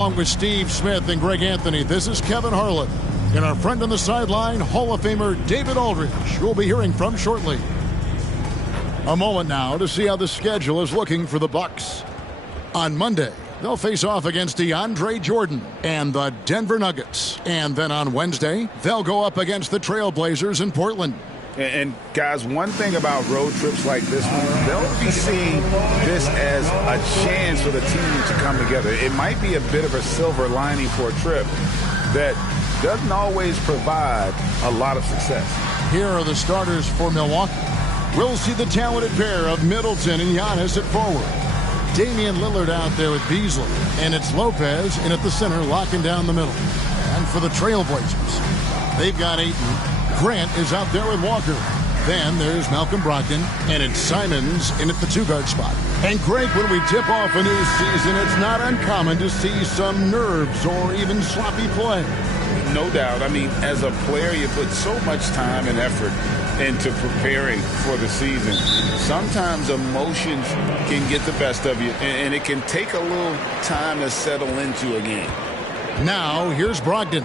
Along with Steve Smith and Greg Anthony, this is Kevin Harlan. And our friend on the sideline, Hall of Famer David Aldridge, we'll be hearing from shortly. A moment now to see how the schedule is looking for the Bucks. On Monday, they'll face off against DeAndre Jordan and the Denver Nuggets. And then on Wednesday, they'll go up against the Trailblazers in Portland. And guys, one thing about road trips like this one, they'll be seeing this as a chance for the team to come together. It might be a bit of a silver lining for a trip that doesn't always provide a lot of success. Here are the starters for Milwaukee. We'll see the talented pair of Middleton and Giannis at forward. Damian Lillard out there with Beasley. And it's Lopez in at the center, locking down the middle. And for the Trailblazers, they've got Ayton. Grant is out there with Walker. Then there's Malcolm Brogdon, and it's Simons in at the two-guard spot. And Greg, when we tip off a new season, it's not uncommon to see some nerves or even sloppy play. No doubt. I mean, as a player, you put so much time and effort into preparing for the season. Sometimes emotions can get the best of you, and it can take a little time to settle into a game. Now, here's Brogdon.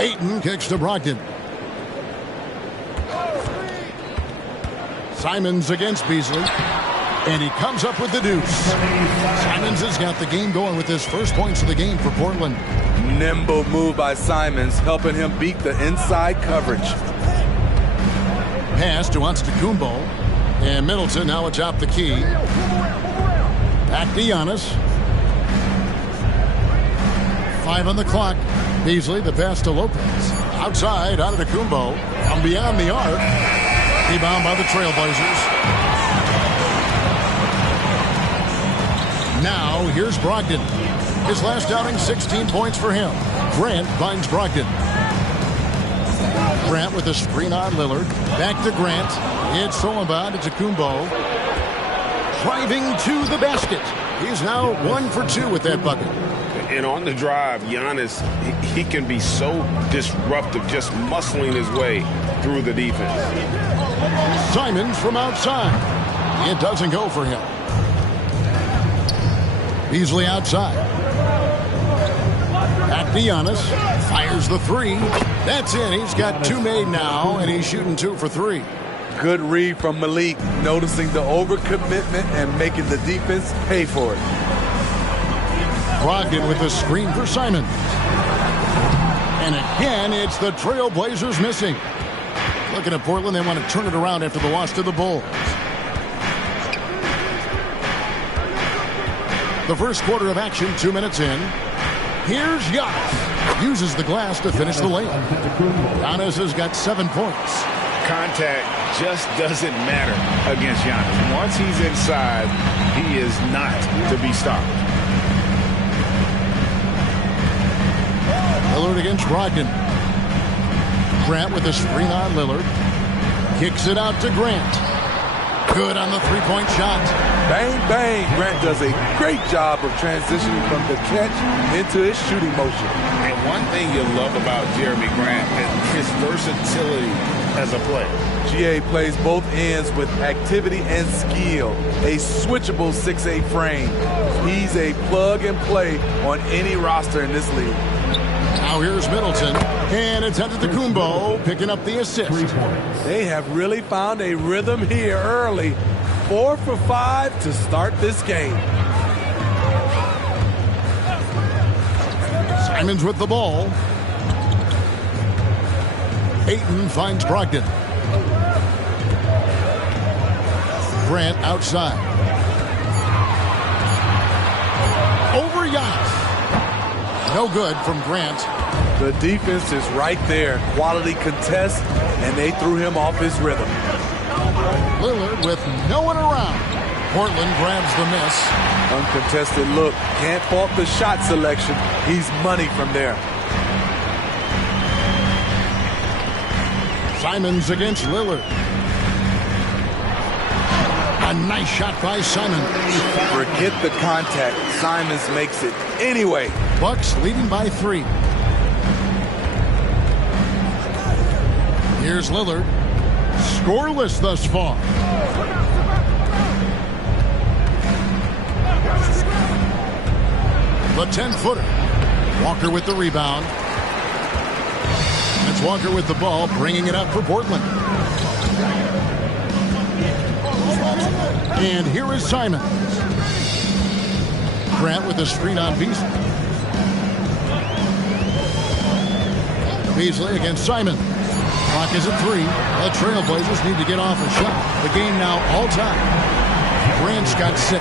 Ayton kicks to Brogdon. Simons against Beasley. And he comes up with the deuce. Simons has got the game going with his first points of the game for Portland. Nimble move by Simons, helping him beat the inside coverage. Pass to Antetokounmpo. And Middleton now atop the key. Back to Giannis. 5 on the clock. Beasley, the pass to Lopez. Outside, Antetokounmpo. From beyond the arc. Rebound by the Trailblazers. Now, here's Brogdon. His last outing, 16 points for him. Grant finds Brogdon. Grant with a screen on Lillard. Back to Grant. It's Solomon. It's Antetokounmpo. Driving to the basket. He's now 1 for 2 with that bucket. And on the drive, Giannis, he can be so disruptive, just muscling his way through the defense. Simons from outside. It doesn't go for him. Beasley outside. Back to Giannis. Fires the three. That's in. He's got 2 made now, and he's shooting 2 for 3. Good read from Malik, noticing the overcommitment and making the defense pay for it. Brogdon with the screen for Simon. And again, it's the Trailblazers missing. Looking at Portland, they want to turn it around after the loss to the Bulls. The first quarter of action, 2 minutes in. Here's Giannis. Uses the glass to finish the layup. Giannis has got 7 points. Contact just doesn't matter against Giannis. Once he's inside, he is not to be stopped. Lillard against Brogdon. Grant with a screen on Lillard. Kicks it out to Grant. Good on the three-point shot. Bang, bang. Grant does a great job of transitioning from the catch into his shooting motion. And one thing you love about Jeremy Grant is his versatility as a player. GA plays both ends with activity and skill. A switchable 6'8" frame. He's a plug-and-play on any roster in this league. Now here's Middleton, and it's Antetokounmpo picking up the assist. They have really found a rhythm here early. 4 for 5 to start this game. Simons with the ball. Ayton finds Brogdon. Grant outside. Over Giannis. No good from Grant. The defense is right there. Quality contest, and they threw him off his rhythm. Lillard with no one around. Portland grabs the miss. Uncontested look. Can't fault the shot selection. He's money from there. Simons against Lillard. A nice shot by Simon. Forget the contact. Simons makes it anyway. Bucks leading by 3. Here's Lillard. Scoreless thus far. The 10-footer. Walker with the rebound. It's Walker with the ball, bringing it up for Portland. And here is Simons. Grant with a screen on Beasley. Beasley against Simons. Clock is at 3. The Trailblazers need to get off a shot. The game now all time. Grant's got 6.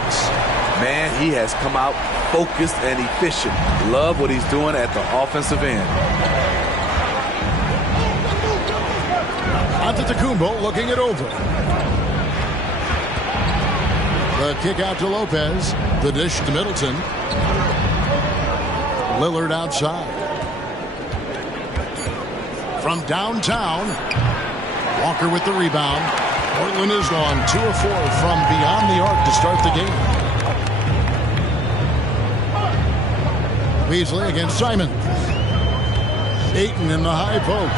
Man, he has come out focused and efficient. Love what he's doing at the offensive end. Antetokounmpo looking it over. The kick out to Lopez. The dish to Middleton. Lillard outside. From downtown, Walker with the rebound. Portland is gone 2 of 4 from beyond the arc to start the game. Beasley against Simons. Ayton in the high post.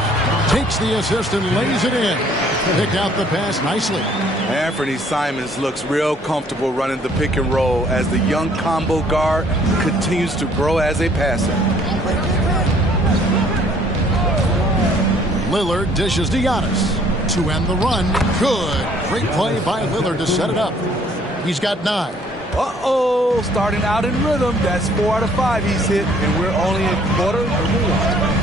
Takes the assist and lays it in. Pick out the pass nicely. Anthony Simons looks real comfortable running the pick and roll as the young combo guard continues to grow as a passer. Lillard dishes to Giannis to end the run. Good. Great play by Lillard to set it up. He's got 9. Uh-oh, starting out in rhythm. That's 4 out of 5 he's hit, and we're only a quarter removed.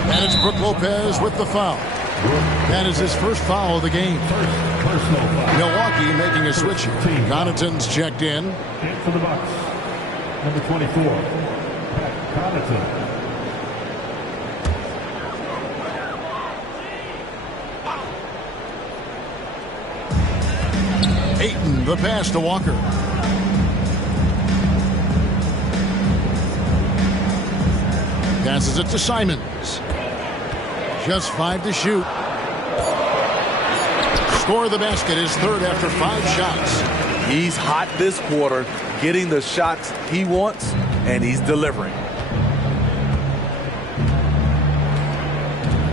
And it's Brook Lopez with the foul. That is his first foul of the game. Milwaukee making a switch here. Connaughton's checked in. For the Bucks, number 24, Connaughton. Ayton, the pass to Walker. Passes it to Simons. Just 5 to shoot. Score the basket, his third after 5 shots. He's hot this quarter, getting the shots he wants, and he's delivering.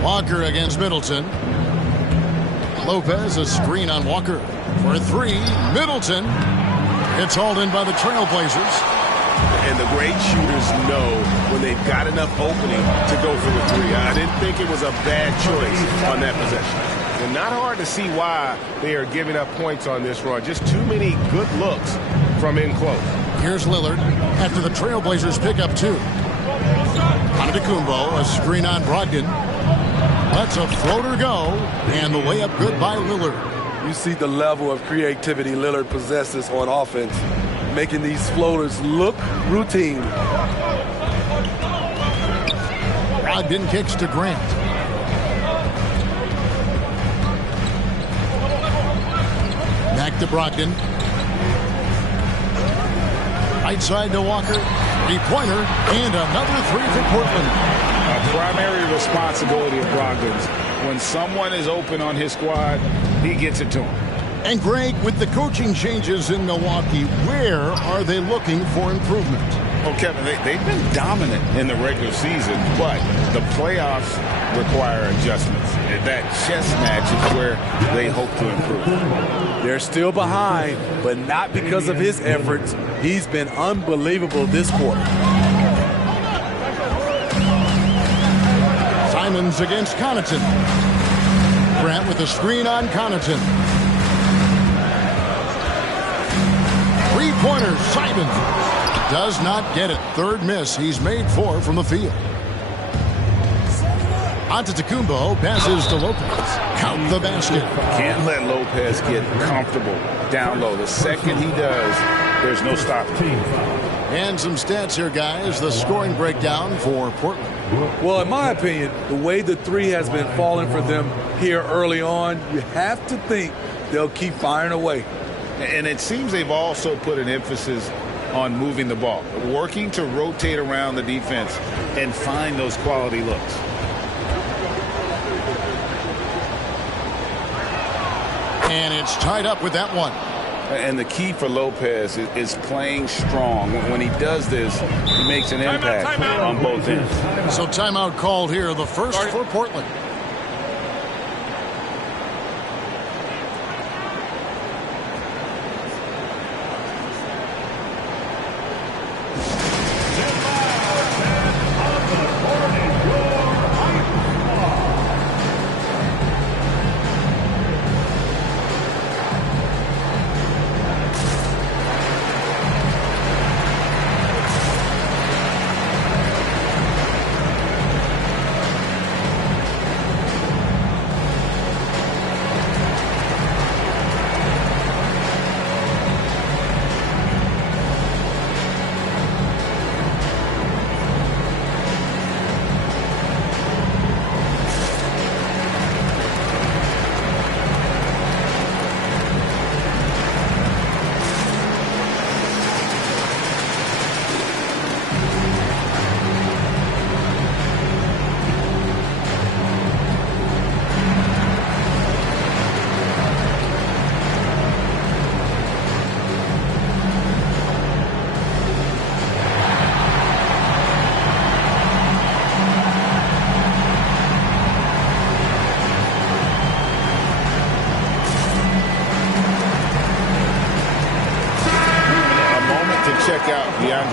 Walker against Middleton. Lopez, a screen on Walker. For 3, Middleton. It's hauled in by the Trailblazers. And the great shooters know when they've got enough opening to go for the 3. I didn't think it was a bad choice on that possession. And not hard to see why they are giving up points on this run. Just too many good looks from in close. Here's Lillard after the Trailblazers pick up 2. Antetokounmpo, a screen on Brogdon. Lets a floater go, and the layup good by Lillard. You see the level of creativity Lillard possesses on offense, making these floaters look routine. Brogdon kicks to Grant. Back to Brogdon. Right side to Walker. 3-pointer and another 3 for Portland. A primary responsibility of Brogdon's. When someone is open on his squad, he gets it to him. And Greg, with the coaching changes in Milwaukee, where are they looking for improvement? Well, Kevin, they've been dominant in the regular season, but the playoffs require adjustments. And that chess match is where they hope to improve. They're still behind, but not because of his efforts. He's been unbelievable this quarter. Simons against Connaughton. Grant with a screen on Connaughton. 3-pointer, Simons. Does not get it. Third miss. He's made 4 from the field. Antetokounmpo passes to Lopez. Count the basket. Can't let Lopez get comfortable down low. The second he does, there's no stopping. And some stats here, guys. The scoring breakdown for Portland. Well, in my opinion, the way the 3 has been falling for them here early on, you have to think they'll keep firing away. And it seems they've also put an emphasis on moving the ball, working to rotate around the defense and find those quality looks. And it's tied up with that one. And the key for Lopez is playing strong. When he does this, he makes an impact on both ends. So timeout called here, the first for Portland.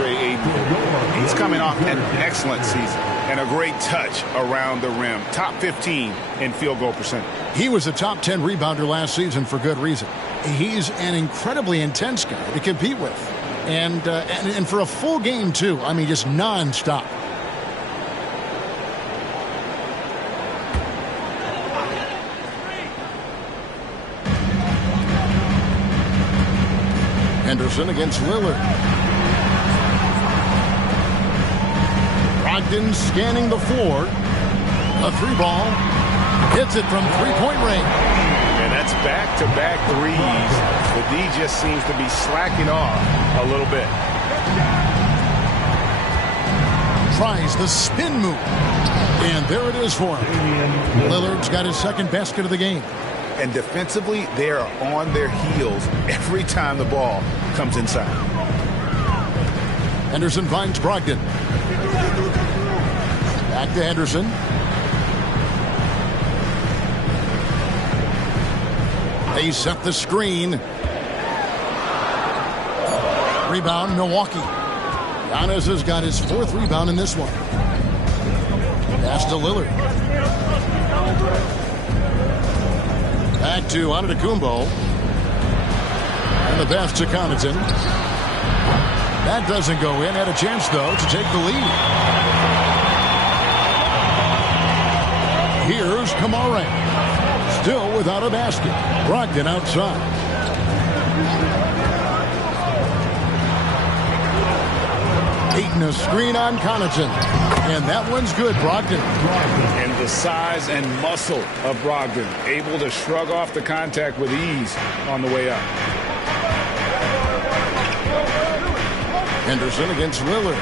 say, Aiden, he's coming off an excellent season and a great touch around the rim. Top 15 in field goal percentage. He was a top 10 rebounder last season for good reason. He's an incredibly intense guy to compete with. And for a full game, too. I mean, just nonstop. Henderson against Lillard. Brogdon scanning the floor. A three ball. Hits it from three-point range. And that's back-to-back threes. The D just seems to be slacking off a little bit. Tries the spin move. And there it is for him. Lillard's got his second basket of the game. And defensively, they are on their heels every time the ball comes inside. Henderson finds Brogdon. Back to Henderson. They set the screen. Rebound, Milwaukee. Giannis has got his fourth rebound in this one. Pass to Lillard. Back to Antetokounmpo. And the pass to Connaughton. That doesn't go in. Had a chance, though, to take the lead. Here's Kamara. Still without a basket. Brogdon outside. Ayton a screen on Connaughton. And that one's good, Brogdon. And the size and muscle of Brogdon, able to shrug off the contact with ease on the way up. Henderson against Lillard.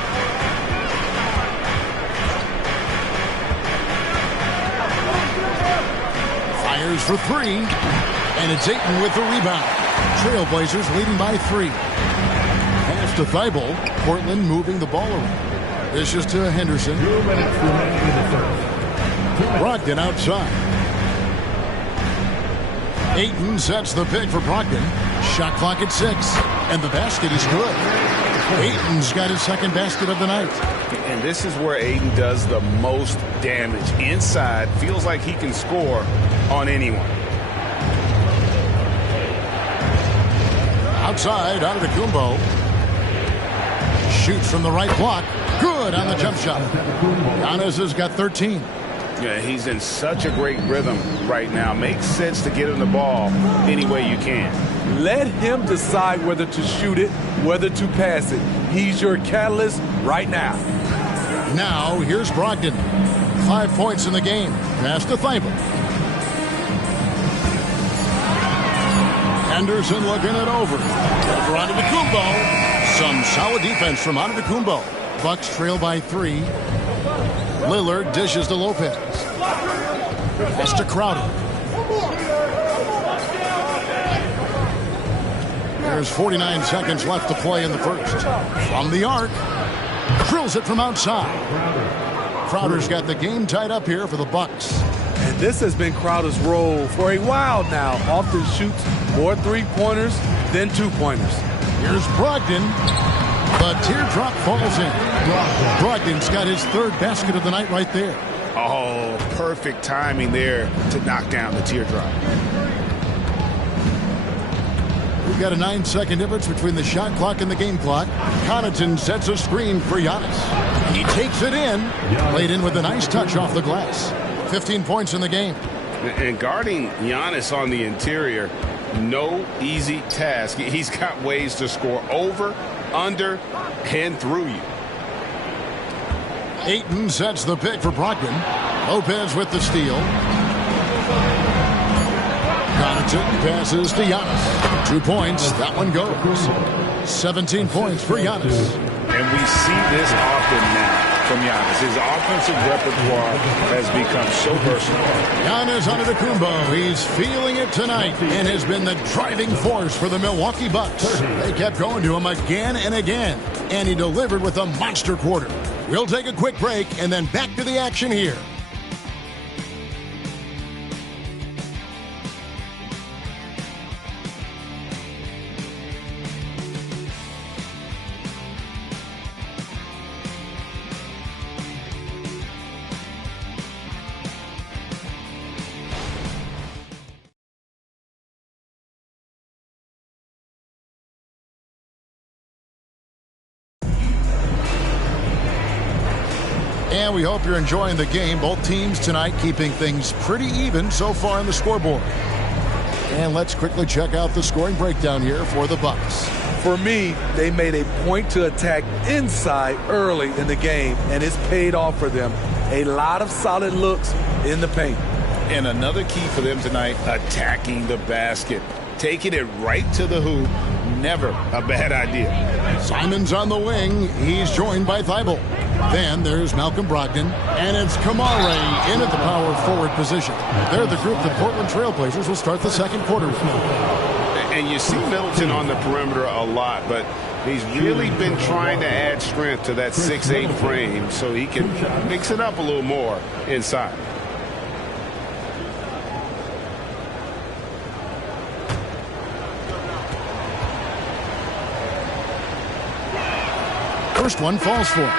Fires for three. And it's Ayton with the rebound. Trailblazers leading by 3. Pass to Thibault. Portland moving the ball around. This is to Henderson. 2 minutes remaining in the third. Brogdon outside. Ayton sets the pick for Brogdon. Shot clock at 6. And the basket is good. Ayton's got his second basket of the night. And this is where Ayton does the most damage. Inside, feels like he can score on anyone. Outside, Antetokounmpo. Shoots from the right block. Good on the jump shot. Giannis has got 13. Yeah, he's in such a great rhythm right now. Makes sense to get him the ball any way you can. Let him decide whether to shoot it, whether to pass it. He's your catalyst right now. Now, here's Brogdon. 5 points in the game. Pass to Thibault. Henderson looking it over. Over Antetokounmpo. Some solid defense from Antetokounmpo. Bucks trail by 3. Lillard dishes to Lopez. Pass to Crowder. There's 49 seconds left to play in the first. From the arc. Drills it from outside. Crowder's got the game tied up here for the Bucks. And this has been Crowder's role for a while now. Often shoots more three-pointers than two-pointers. Here's Brogdon. The teardrop falls in. Brogdon's got his third basket of the night right there. Oh, perfect timing there to knock down the teardrop. We've got a 9-second difference between the shot clock and the game clock. Connaughton sets a screen for Giannis. He takes it in. Laid in with a nice touch off the glass. 15 points in the game. And guarding Giannis on the interior, no easy task. He's got ways to score over, under, and through you. Ayton sets the pick for Brogdon. Lopez with the steal. Connaughton passes to Giannis. 2 points. That one goes. 17 points for Giannis. And we see this often now from Giannis. His offensive repertoire has become so versatile. Giannis Antetokounmpo, he's feeling it tonight and has been the driving force for the Milwaukee Bucks. They kept going to him again and again, and he delivered with a monster quarter. We'll take a quick break and then back to the action here. And we hope you're enjoying the game. Both teams tonight keeping things pretty even so far on the scoreboard. And let's quickly check out the scoring breakdown here for the Bucks. For me, they made a point to attack inside early in the game, and it's paid off for them. A lot of solid looks in the paint. And another key for them tonight, attacking the basket. Taking it right to the hoop, never a bad idea. Simon's on the wing. He's joined by Thibault. Then there's Malcolm Brogdon, and it's Kamara in at the power forward position. They're the group that Portland Trailblazers will start the second quarter with. And you see Middleton on the perimeter a lot, but he's really been trying to add strength to that 6'8" frame so he can mix it up a little more inside. First one falls for him.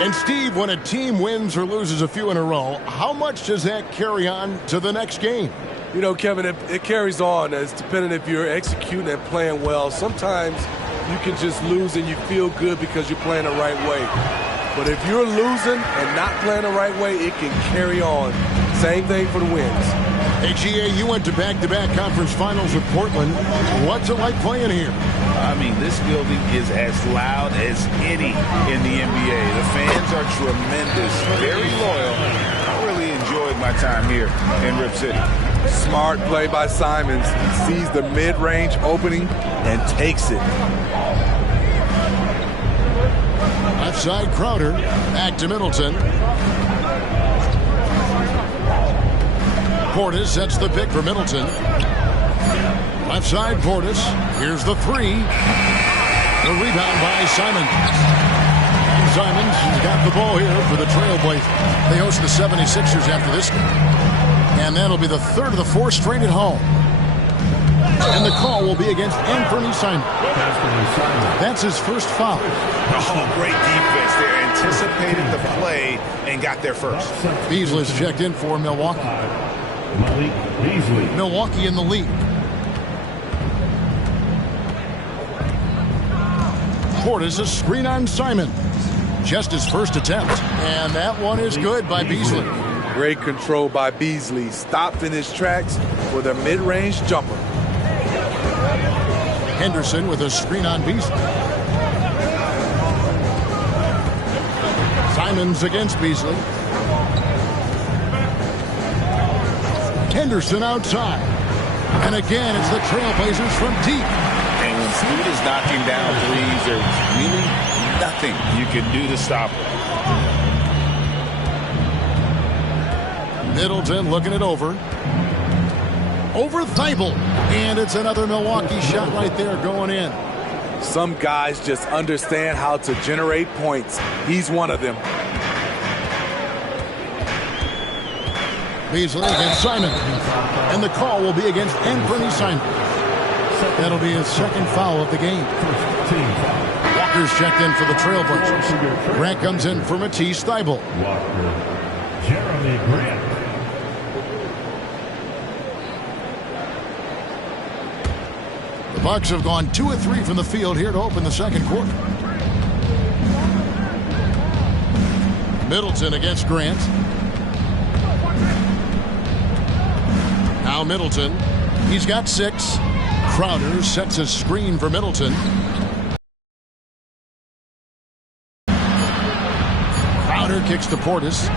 And Steve, when a team wins or loses a few in a row, how much does that carry on to the next game? You know, Kevin, it carries on. It's depending if you're executing and playing well. Sometimes you can just lose and you feel good because you're playing the right way. But if you're losing and not playing the right way, it can carry on. Same thing for the wins. Hey, GA, you went to back-to-back conference finals with Portland. What's it like playing here? I mean, this building is as loud as any in the NBA. The fans are tremendous, very loyal. I really enjoyed my time here in Rip City. Smart play by Simons. He sees the mid-range opening and takes it. Left side, Crowder. Back to Middleton. Portis sets the pick for Middleton. Left side, Portis. Here's the three. The rebound by Simons. And Simons has got the ball here for the Trailblazers. They host the 76ers after this game. And that'll be the third of the fourth straight at home. And the call will be against Anthony Simons. That's his first foul. Oh, great defense there. Anticipated the play and got there first. Beasley's checked in for Milwaukee. Milwaukee in the lead. Portis a screen on Simon. Just his first attempt. And that one is good by Beasley. Great control by Beasley. Stopped in his tracks with a mid-range jumper. Henderson with a screen on Beasley. Simons against Beasley. Henderson outside. And again, it's the Trailblazers from deep. And when Scoot is knocking down threes, there's really nothing you can do to stop him. Middleton looking it over. Over Thibault. And it's another Milwaukee shot right there going in. Some guys just understand how to generate points. He's one of them. Beasley against Simon. And the call will be against Anthony Simon. That'll be his second foul of the game. Walker's checked in for the Trailblazers. Grant comes in for Matisse Thybulle. Jeremy Grant. The Bucks have gone 2 of 3 from the field here to open the second quarter. Middleton against Grant. Now Middleton. He's got 6. Crowder sets a screen for Middleton. Crowder kicks to Portis.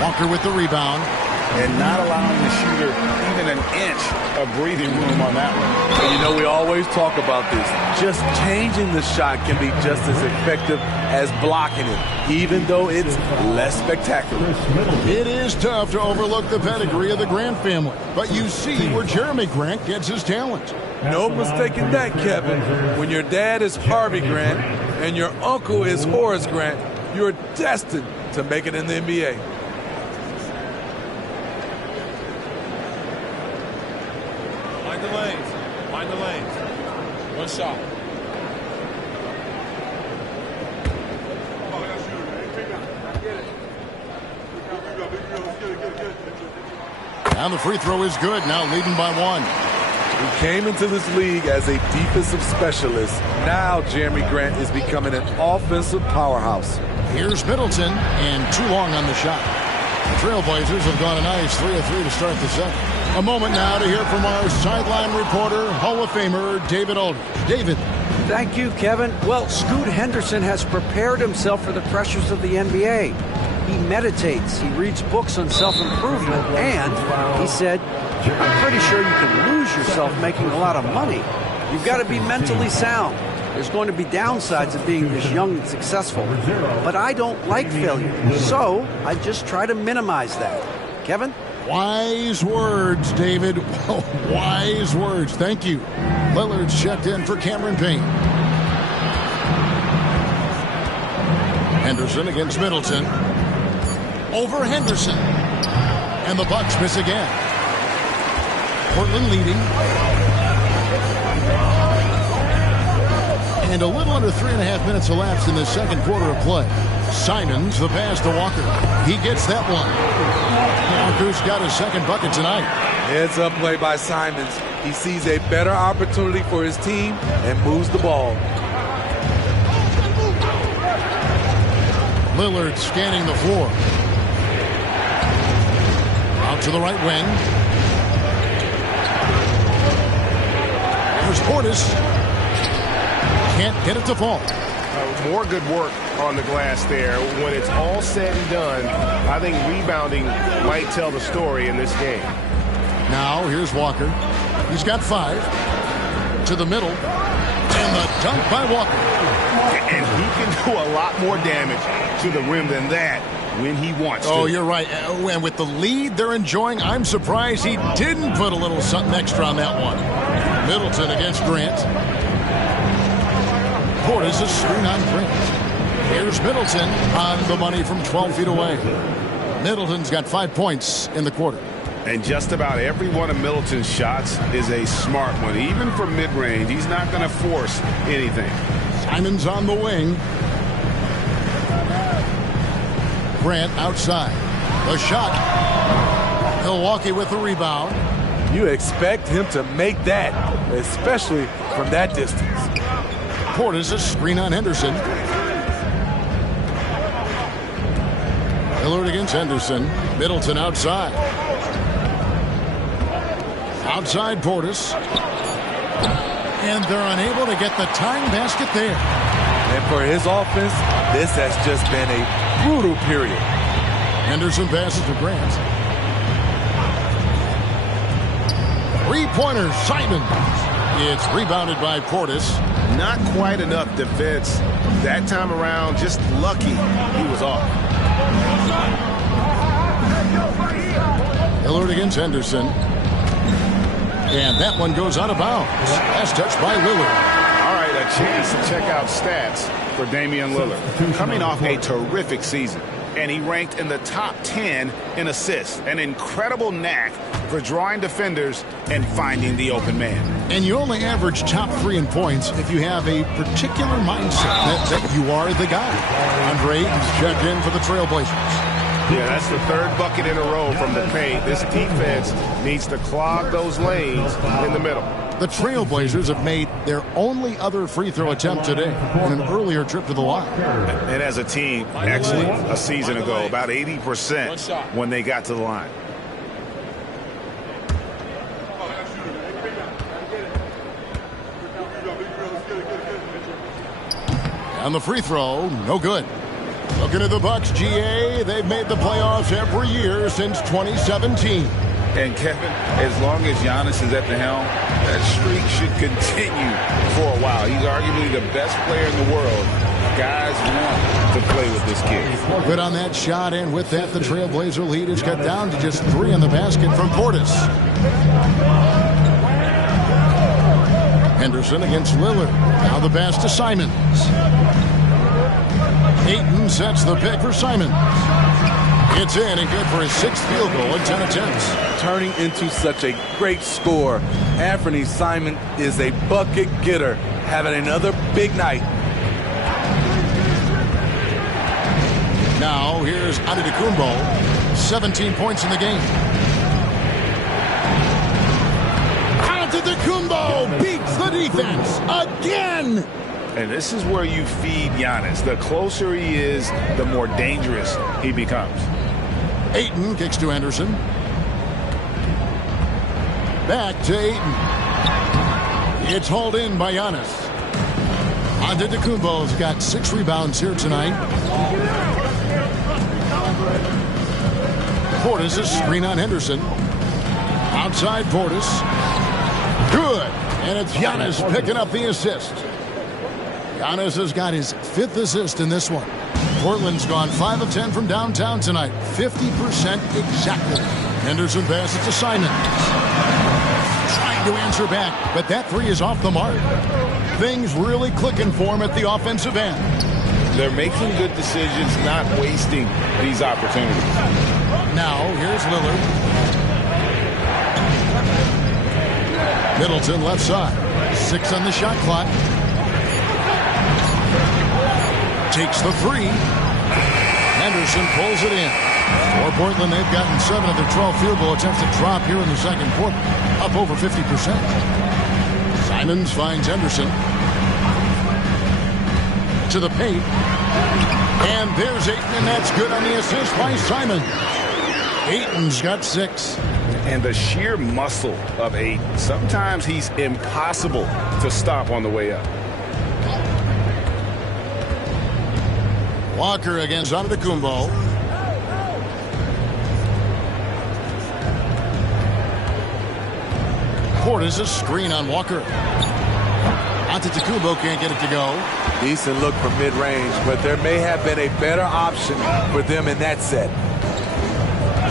Walker with the rebound. And not allowing the shooter even an inch of breathing room on that one. And you know, we always talk about this. Just changing the shot can be just as effective as blocking it, even though it's less spectacular. It is tough to overlook the pedigree of the Grant family, but you see where Jeremy Grant gets his talent. No mistaking that, Kevin. When your dad is Harvey Grant and your uncle is Horace Grant, you're destined to make it in the NBA. Find the lanes. One shot. And the free throw is good, now leading by 1. He came into this league as a defensive specialist. Now Jeremy Grant is becoming an offensive powerhouse. Here's Middleton, and too long on the shot. The Trailblazers have gone a nice 3 of 3 to start the second. A moment now to hear from our sideline reporter, Hall of Famer David Aldridge. David. Thank you, Kevin. Well, Scoot Henderson has prepared himself for the pressures of the NBA. He meditates, he reads books on self-improvement, and he said, I'm pretty sure you can lose yourself making a lot of money. You've got to be mentally sound. There's going to be downsides of being this young and successful. But I don't like failure, so I just try to minimize that. Kevin? Wise words, David. Wise words. Thank you. Lillard's checked in for Cameron Payne. Henderson against Middleton. Over Henderson. And the Bucks miss again. Portland leading. And a little under 3.5 minutes elapsed in the second quarter of play. Simons, the pass to Walker. He gets that one. Walker's got his second bucket tonight. Heads up play by Simons. He sees a better opportunity for his team and moves the ball. Lillard scanning the floor. Out to the right wing. There's Portis. Can't get it to fall. More good work on the glass there. When it's all said and done, I think rebounding might tell the story in this game. Now here's Walker. He's got 5 to the middle, and the dunk by Walker. And he can do a lot more damage to the rim than that when he wants to. Oh, you're right. And with the lead they're enjoying, I'm surprised he didn't put a little something extra on that one. Middleton against Grant. Portis is screen on Grant. Here's Middleton on the money from 12 feet away. Middleton's got 5 points in the quarter. And just about every one of Middleton's shots is a smart one. Even from mid-range, he's not going to force anything. Simons on the wing. Grant outside. The shot. Milwaukee with the rebound. You expect him to make that, especially from that distance. Portis a screen on Henderson. Lillard against Henderson. Middleton outside. Outside Portis. And they're unable to get the tying basket there. And for his offense, this has just been a brutal period. Henderson passes to Grant. Three-pointer, Simons. It's rebounded by Portis. Not quite enough defense that time around. Just lucky he was off. Lillard against Henderson. And that one goes out of bounds. Last touch by Lillard. All right, a chance to check out stats for Damian Lillard. Coming off a terrific season. And he ranked in the top 10 in assists. An incredible knack for drawing defenders and finding the open man. And you only average top 3 in points if you have a particular mindset that you are the guy. Andre is checked in for the Trailblazers. Yeah, that's the third bucket in a row from the paint. This defense needs to clog those lanes in the middle. The Trailblazers have made their only other free throw attempt today in an earlier trip to the line. And as a team, actually, a season ago, about 80% when they got to the line. On the free throw, no good. Looking at the Bucks, GA, they've made the playoffs every year since 2017. And Kevin, as long as Giannis is at the helm, that streak should continue for a while. He's arguably the best player in the world. Guys want to play with this kid. Good on that shot, and with that, the Trailblazer lead is cut down to just 3 in the basket from Portis. Henderson against Lillard. Now the pass to Simons. Ayton sets the pick for Simons. It's in and good for his 6th field goal in 10 attempts. Turning into such a great scorer, Anthony Simon is a bucket getter, having another big night. Now here's Antetokounmpo, 17 points in the game. Antetokounmpo beats the defense again. And this is where you feed Giannis. The closer he is, the more dangerous he becomes. Ayton kicks to Henderson. Back to Ayton. It's hauled in by Giannis. Antetokounmpo's got 6 rebounds here tonight. Portis is screen on Henderson. Outside Portis. Good. And it's Giannis picking up the assist. Giannis has got his 5th assist in this one. Portland's gone 5 of 10 from downtown tonight. 50% exactly. Henderson passes to Simons. Trying to answer back, but that 3 is off the mark. Things really clicking for him at the offensive end. They're making good decisions, not wasting these opportunities. Now, here's Lillard. Middleton left side. 6 on the shot clock. Takes the 3. Henderson pulls it in. For Portland, they've gotten 7 of their 12 field goal attempts to drop here in the second quarter. Up over 50%. Simons finds Henderson. To the paint. And there's Ayton, and that's good on the assist by Simons. Ayton's got 6. And the sheer muscle of Ayton. Sometimes he's impossible to stop on the way up. Walker against Antetokounmpo. Portis is screen on Walker. Antetokounmpo can't get it to go. Decent look from mid-range, but there may have been a better option for them in that set.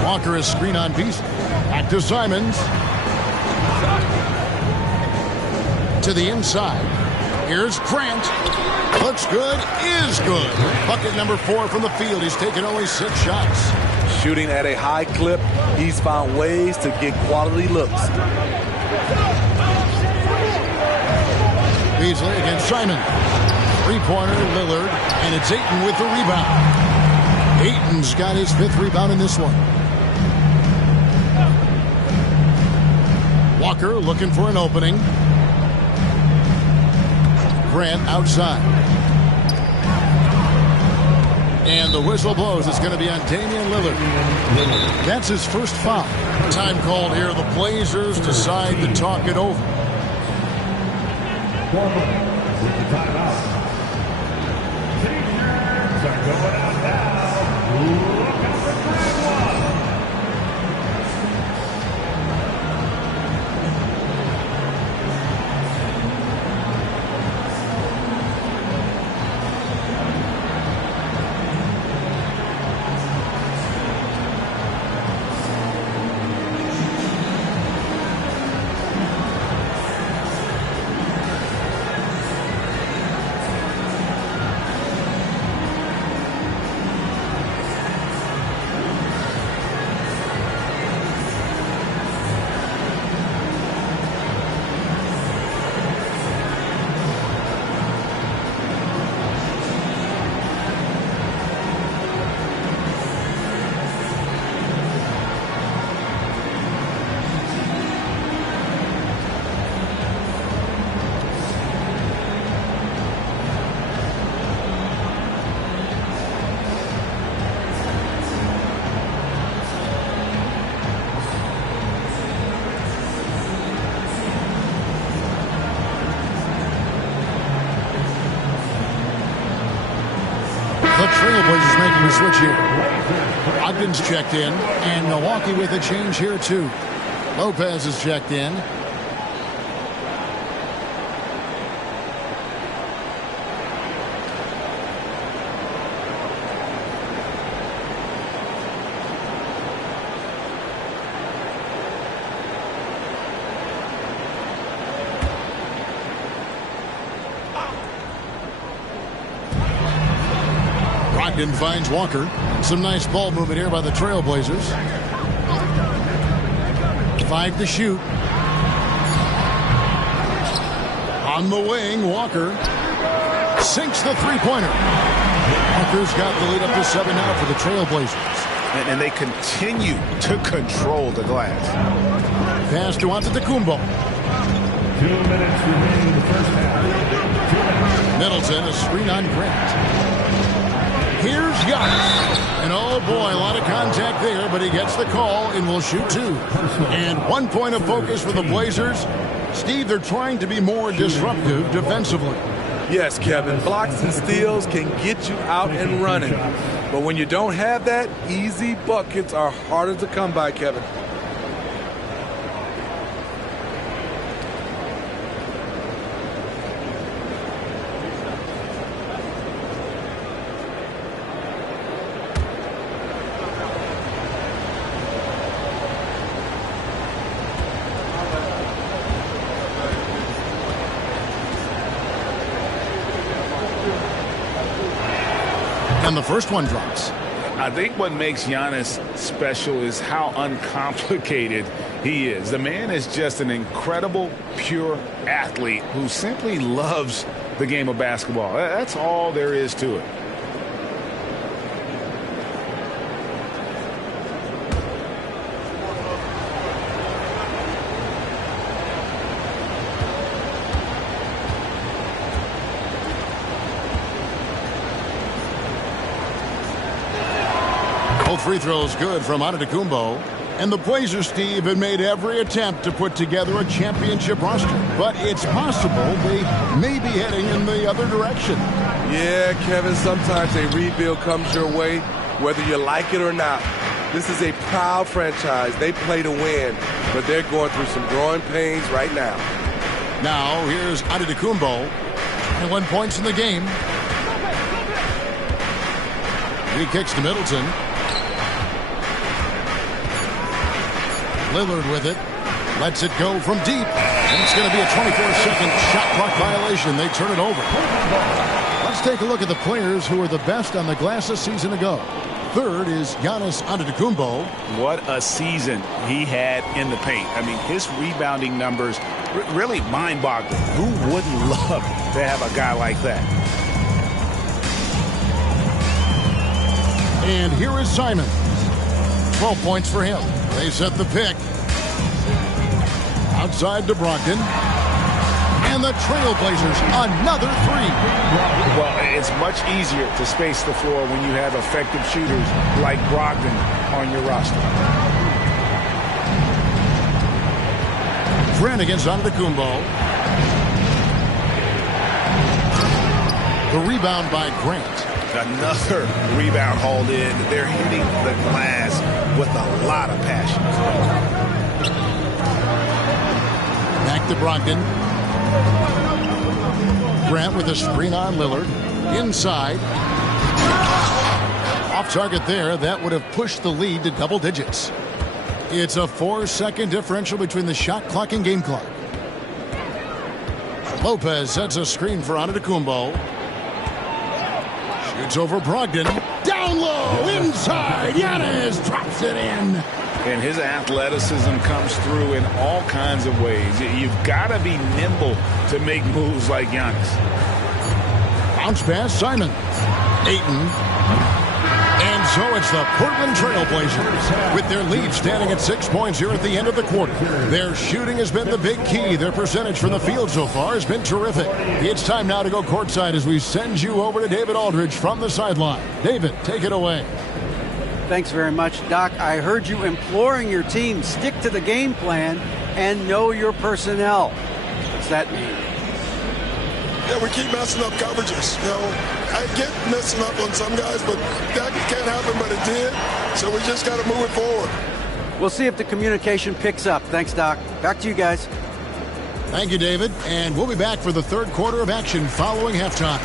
Walker is screen on Beasley. Back to Simons. To the inside. Here's Grant. Looks good, is good. Bucket number 4 from the field. He's taken only 6 shots. Shooting at a high clip, he's found ways to get quality looks. Beasley against Simon. 3-pointer, Lillard, and it's Ayton with the rebound. Ayton's got his 5th rebound in this one. Walker looking for an opening. Grant outside. And the whistle blows. It's going to be on Damian Lillard. That's his first foul. Time called here. The Blazers decide to talk it over. The Trailblazers making a switch here. Ogden's checked in, and Milwaukee with a change here too. Lopez is checked in. Ogden finds Walker. Some nice ball movement here by the Trailblazers. 5 to shoot. On the wing, Walker sinks the 3-pointer. Walker's got the lead up to 7 now for the Trailblazers. And they continue to control the glass. Pass to Antetokounmpo. 2 minutes remaining in the first half. Middleton, a screen on Grant. Here's Giannis. And oh boy, a lot of contact there, but he gets the call and will shoot 2. And 1 point of focus for the Blazers. Steve, they're trying to be more disruptive defensively. Yes, Kevin. Blocks and steals can get you out and running. But when you don't have that, easy buckets are harder to come by, Kevin. And the first one drops. I think what makes Giannis special is how uncomplicated he is. The man is just an incredible, pure athlete who simply loves the game of basketball. That's all there is to it. Both free throws good from Antetokounmpo. And the Blazers, Steve, have made every attempt to put together a championship roster. But it's possible they may be heading in the other direction. Yeah, Kevin, sometimes a rebuild comes your way, whether you like it or not. This is a proud franchise. They play to win, but they're going through some growing pains right now. Now, here's Antetokounmpo. 21 points in the game. He kicks to Middleton. Lillard with it. Lets it go from deep. And it's going to be a 24-second shot clock violation. They turn it over. Let's take a look at the players who were the best on the glass a season ago. Third is Giannis Antetokounmpo. What a season he had in the paint. I mean, his rebounding numbers really mind-boggling. Who wouldn't love to have a guy like that? And here is Simon. 12 points for him. They set the pick. Outside to Brogdon. And the Trailblazers, another 3. Well, it's much easier to space the floor when you have effective shooters like Brogdon on your roster. Grant against Antetokounmpo. The rebound by Grant. Another rebound hauled in. They're hitting the glass with a lot of passion. Back to Brogdon. Grant with a screen on Lillard. Inside. Off target there. That would have pushed the lead to double digits. It's a 4-second differential between the shot clock and game clock. Lopez sets a screen for Antetokounmpo. Shoots over Brogdon. Down low. Inside. Giannis drops it in. And his athleticism comes through in all kinds of ways. You've got to be nimble to make moves like Giannis. Bounce pass, Simon. Ayton. And so it's the Portland Trailblazers with their lead standing at 6 points here at the end of the quarter. Their shooting has been the big key. Their percentage from the field so far has been terrific. It's time now to go courtside as we send you over to David Aldridge from the sideline. David, take it away. Thanks very much, Doc. I heard you imploring your team, stick to the game plan and know your personnel. What's that mean? Yeah, we keep messing up coverages. You know, I get messing up on some guys, but that can't happen, but it did. So we just got to move it forward. We'll see if the communication picks up. Thanks, Doc. Back to you guys. Thank you, David. And we'll be back for the third quarter of action following halftime.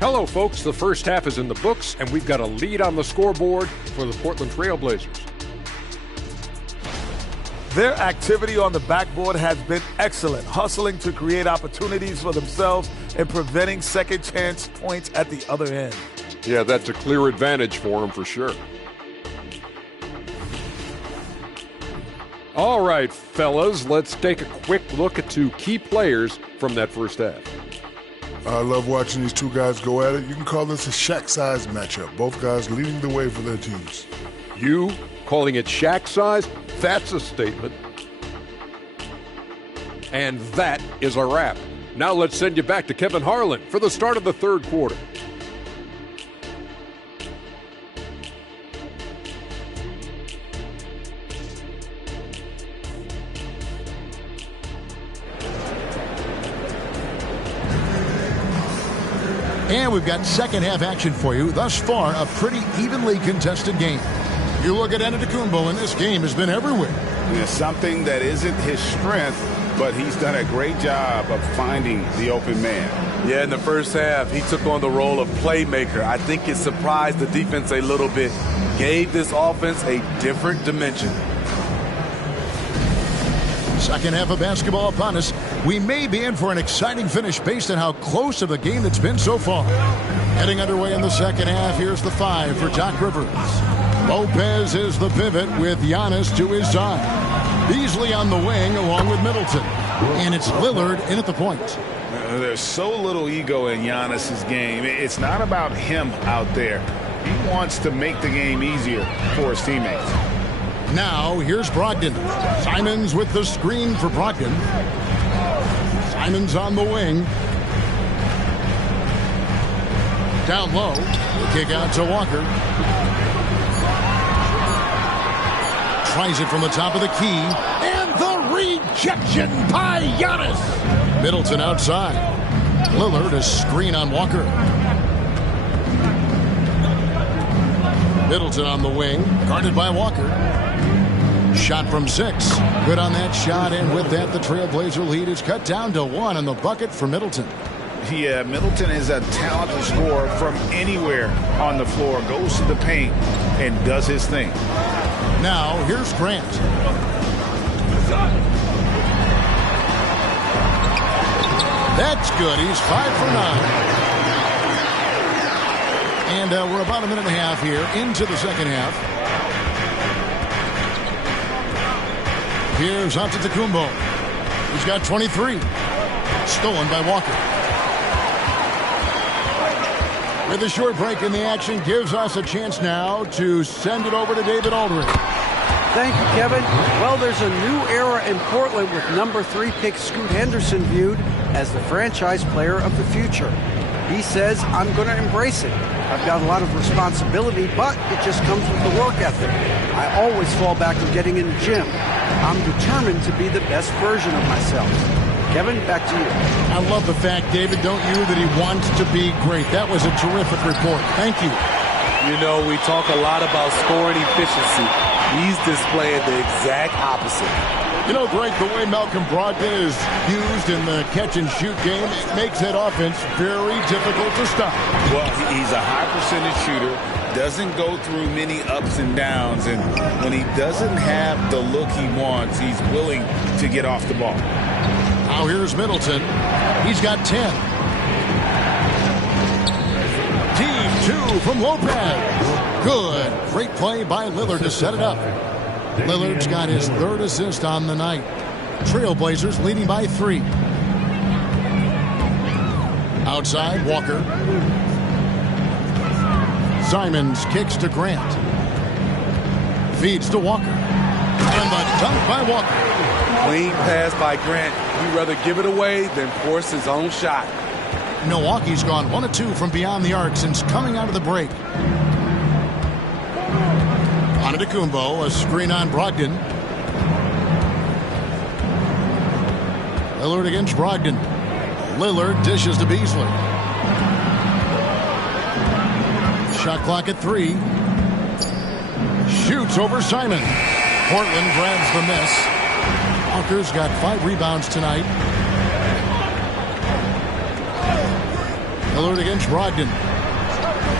Hello, folks. The first half is in the books, and we've got a lead on the scoreboard for the Portland Trailblazers. Their activity on the backboard has been excellent, hustling to create opportunities for themselves and preventing second chance points at the other end. Yeah, that's a clear advantage for them for sure. All right, fellas, let's take a quick look at two key players from that first half. I love watching these two guys go at it. You can call this a Shaq-size matchup. Both guys leading the way for their teams. You calling it Shaq size? That's a statement. And that is a wrap. Now let's send you back to Kevin Harlan for the start of the third quarter. And we've got second half action for you. Thus far, a pretty evenly contested game. You look at Antetokounmpo, and this game has been everywhere. Yeah, something that isn't his strength, but he's done a great job of finding the open man. Yeah, in the first half, he took on the role of playmaker. I think it surprised the defense a little bit, gave this offense a different dimension. Second half of basketball upon us. We may be in for an exciting finish based on how close of a game it's been so far. Heading underway in the second half, here's the 5 for Doc Rivers. Lopez is the pivot with Giannis to his side. Beasley on the wing along with Middleton. And it's Lillard in at the point. There's so little ego in Giannis's game. It's not about him out there. He wants to make the game easier for his teammates. Now, here's Brogdon. Simons with the screen for Brogdon. Simons on the wing. Down low. The kick out to Walker. Tries it from the top of the key. And the rejection by Giannis. Middleton outside. Lillard a screen on Walker. Middleton on the wing. Guarded by Walker. Shot from 6. Good on that shot, and with that, the Trailblazer lead is cut down to 1 on the bucket for Middleton. Yeah, Middleton is a talented scorer from anywhere on the floor. Goes to the paint and does his thing. Now, here's Grant. That's good. He's 5 for 9. And we're about a minute and a half here into the second half. Here's Antetokounmpo. He's got 23. Stolen by Walker. With a short break in the action, gives us a chance now to send it over to David Aldridge. Thank you, Kevin. Well, there's a new era in Portland with number 3 pick Scoot Henderson viewed as the franchise player of the future. He says, I'm going to embrace it. I've got a lot of responsibility, but it just comes with the work ethic. I always fall back to getting in the gym. I'm determined to be the best version of myself. Kevin, back to you. I love the fact, David, don't you, that he wants to be great. That was a terrific report. Thank you. You know, we talk a lot about scoring efficiency. He's displaying the exact opposite. You know, Greg, the way Malcolm Brogdon is used in the catch-and-shoot game, it makes that offense very difficult to stop. Well, he's a high percentage shooter, doesn't go through many ups and downs, and when he doesn't have the look he wants, he's willing to get off the ball. Now here's Middleton. He's got 10. Team 2 from Lopez. Good. Great play by Lillard to set it up. Lillard's got his 3rd assist on the night. Trailblazers leading by 3. Outside, Walker. Simons kicks to Grant. Feeds to Walker. And the dunk by Walker. Clean pass by Grant. He'd rather give it away than force his own shot. Milwaukee's gone 1 of 2 from beyond the arc since coming out of the break. Antetokounmpo, a screen on Brogdon. Lillard against Brogdon. Lillard dishes to Beasley. Shot clock at 3. Shoots over Simon. Portland grabs the miss. Walker's got 5 rebounds tonight. Lillard against Brogdon.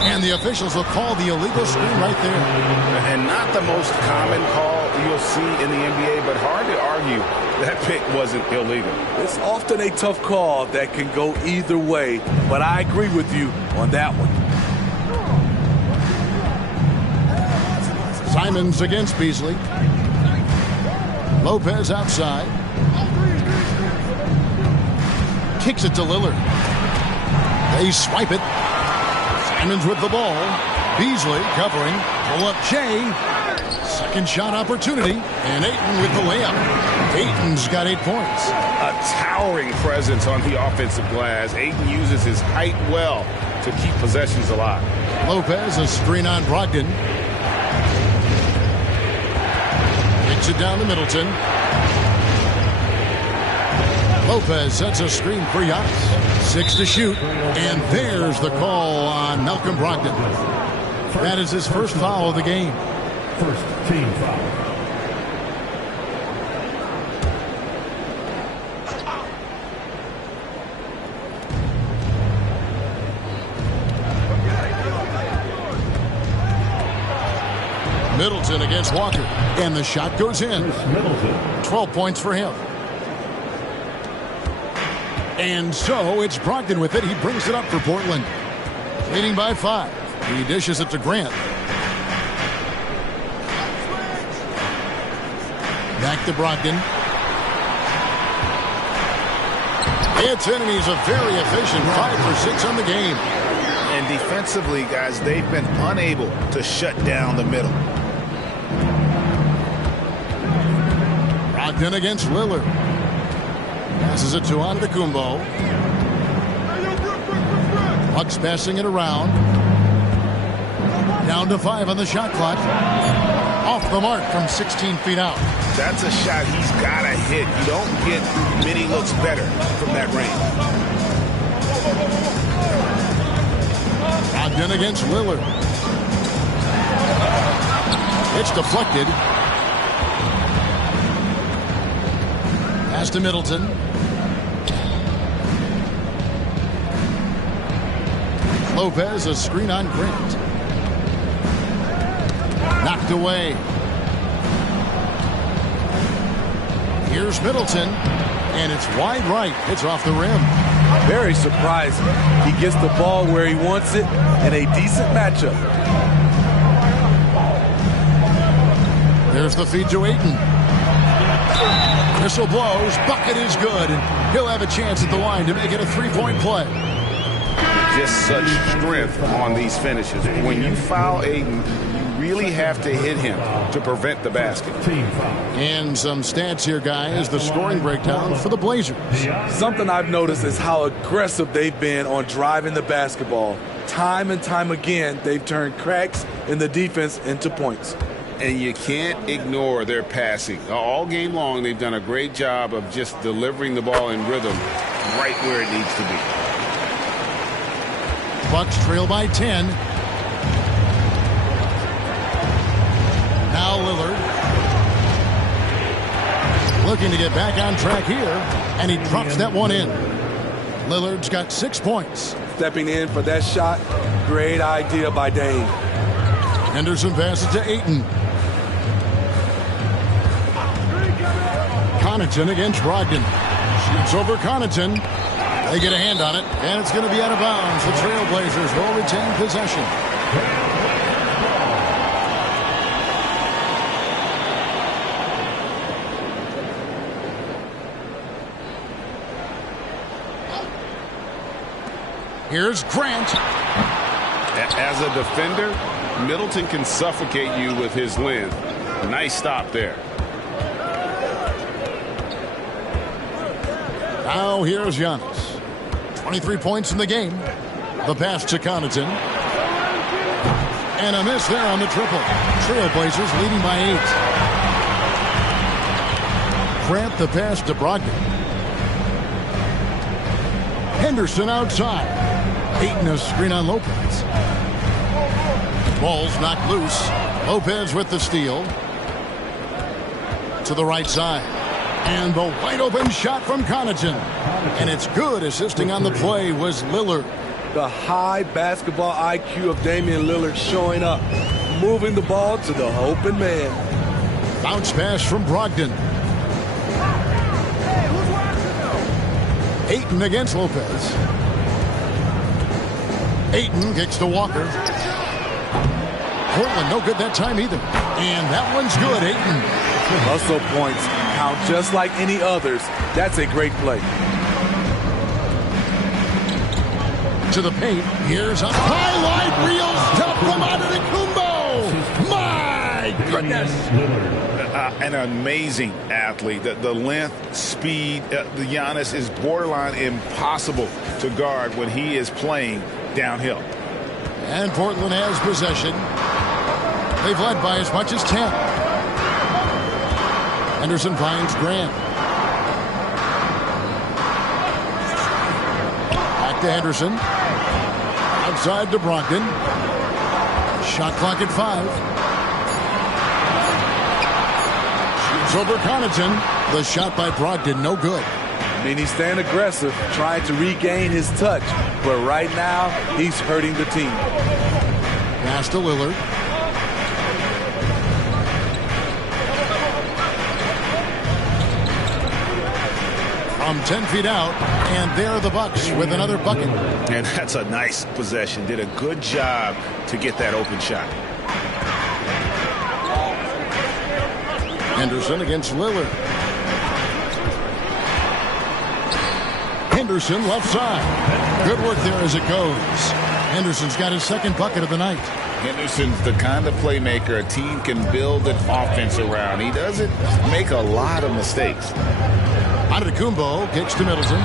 And the officials will call the illegal screen right there. And not the most common call you'll see in the NBA, but hard to argue that pick wasn't illegal. It's often a tough call that can go either way, but I agree with you on that one. Simons against Beasley. Lopez outside. Kicks it to Lillard. They swipe it. Simons with the ball. Beasley covering. Pull up Jay. Second shot opportunity. And Ayton with the layup. Ayton's got 8 points. A towering presence on the offensive glass. Ayton uses his height well to keep possessions alive. Lopez, a screen on Brogdon. Kicks it down to Middleton. Lopez sets a screen for Giannis. 6 to shoot. And there's the call on Malcolm Brogdon. That is his first foul of the game. First team foul. Middleton against Walker. And the shot goes in. 12 points for him. And so it's Brogdon with it. He brings it up for Portland. Leading by 5. He dishes it to Grant. Back to Brogdon. It's in, and he's a very efficient 5 for 6 on the game. And defensively, guys, they've been unable to shut down the middle. Brogdon against Lillard. Passes it to Antetokounmpo. Bucks passing it around. Down to 5 on the shot clock. Off the mark from 16 feet out. That's a shot he's got to hit. You don't get many looks better from that range. Brogdon against Lillard. It's deflected. Pass to Middleton. Lopez, a screen on Grant. Knocked away. Here's Middleton, and it's wide right. It's off the rim. Very surprising. He gets the ball where he wants it in a decent matchup. There's the feed to Ayton. Whistle blows. Bucket is good, and he'll have a chance at the line to make it a 3-point play. Just such strength on these finishes. When you foul Ayton, really have to hit him to prevent the basket. And some stats here, guys. The scoring breakdown for the Blazers. Something I've noticed is how aggressive they've been on driving the basketball. Time and time again, they've turned cracks in the defense into points. And you can't ignore their passing. All game long, they've done a great job of just delivering the ball in rhythm right where it needs to be. Bucks trail by 10. Now Lillard. Looking to get back on track here, and he drops that one in. Lillard's got 6 points. Stepping in for that shot, great idea by Dame. Henderson passes to Ayton. Connaughton against Brogdon. Shoots over Connaughton. They get a hand on it, and it's going to be out of bounds. The Trailblazers will retain possession. Here's Grant. As a defender, Middleton can suffocate you with his length. Nice stop there. Now here's Giannis. 23 points in the game. The pass to Connaughton. And a miss there on the triple. Trailblazers leading by 8. Grant the pass to Brogdon. Henderson outside. Ayton a screen on Lopez. Ball's knocked loose. Lopez with the steal. To the right side. And the wide open shot from Connaughton. And it's good. Assisting on the play was Lillard. The high basketball IQ of Damian Lillard showing up. Moving the ball to the open man. Bounce pass from Brogdon. Ayton against Lopez. Ayton kicks to Walker. Portland no good that time either. And that one's good. Ayton. Hustle points count just like any others. That's a great play. To the paint. Here's a highlight reel stuff from Antetokounmpo. My goodness. An amazing athlete. The length, speed, the Giannis is borderline impossible to guard when he is playing downhill. And Portland has possession. They've led by as much as 10. Henderson finds Grant. Back to Henderson. Outside to Brogdon. Shot clock at 5. Shoots over Connaughton. The shot by Brogdon, no good. I mean, he's staying aggressive, trying to regain his touch. But right now, he's hurting the team. Pass to Lillard. From 10 feet out, and there are the Bucks with another bucket. And that's a nice possession. Did a good job to get that open shot. Henderson against Lillard. Henderson left side. Good work there as it goes. Henderson's got his second bucket of the night. Henderson's the kind of playmaker a team can build an offense around. He doesn't make a lot of mistakes. Antetokounmpo kicks to Middleton.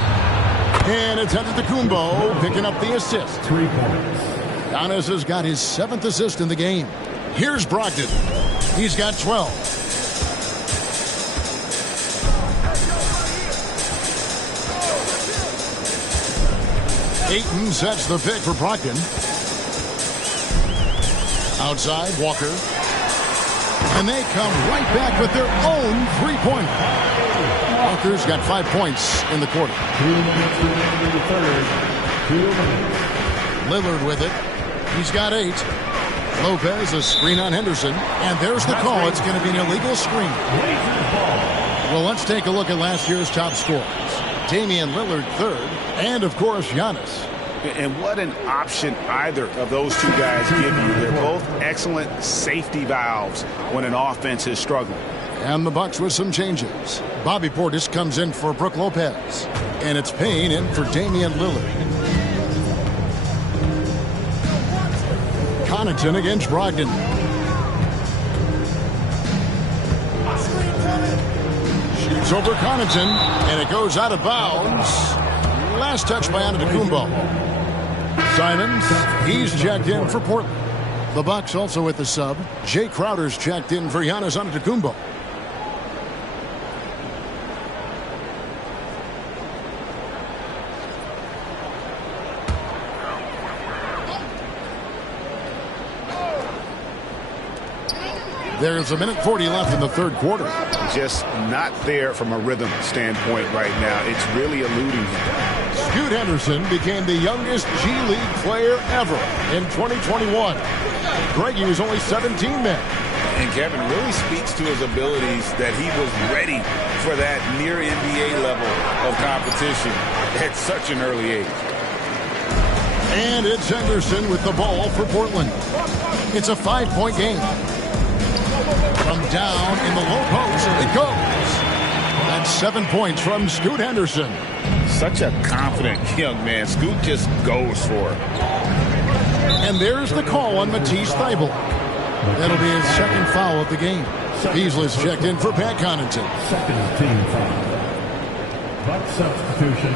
And it's Antetokounmpo picking up the assist. 3 points. Giannis has got his 7th assist in the game. Here's Brogdon. He's got 12. Ayton sets the pick for Brogdon. Outside, Walker. And they come right back with their own three-pointer. Walker's got 5 points in the quarter. 2 minutes remaining in the third. 2 minutes. Lillard with it. He's got 8. Lopez, a screen on Henderson. And there's the call. It's going to be an illegal screen. Well, let's take a look at last year's top scorers. Damian Lillard third, and of course Giannis. And what an option either of those two guys give you. They're both excellent safety valves when an offense is struggling. And the Bucks with some changes. Bobby Portis comes in for Brook Lopez, and it's Payne in for Damian Lillard. Connaughton against Brogdon. Shoots over Connaughton, and it goes out of bounds. Last touch by Antetokounmpo. Simons, he's checked in for Portland. The Bucks also with the sub. Jay Crowder's checked in for Giannis Antetokounmpo. There's a minute 40 left in the third quarter. Just not there from a rhythm standpoint right now. It's really eluding him. Scoot Henderson became the youngest G League player ever in 2021. Greggy was only 17 then. And Kevin really speaks to his abilities that he was ready for that near NBA level of competition at such an early age. And it's Henderson with the ball for Portland. It's a 5-point game. From down in the low post, it goes. That's 7 points from Scoot Henderson. Such a confident young man. Scoot just goes for it. And there's the call on Matisse Thybulle. That'll be his second foul of the game. Beasley's checked in for Pat Connaughton. Second team foul. Buck substitution,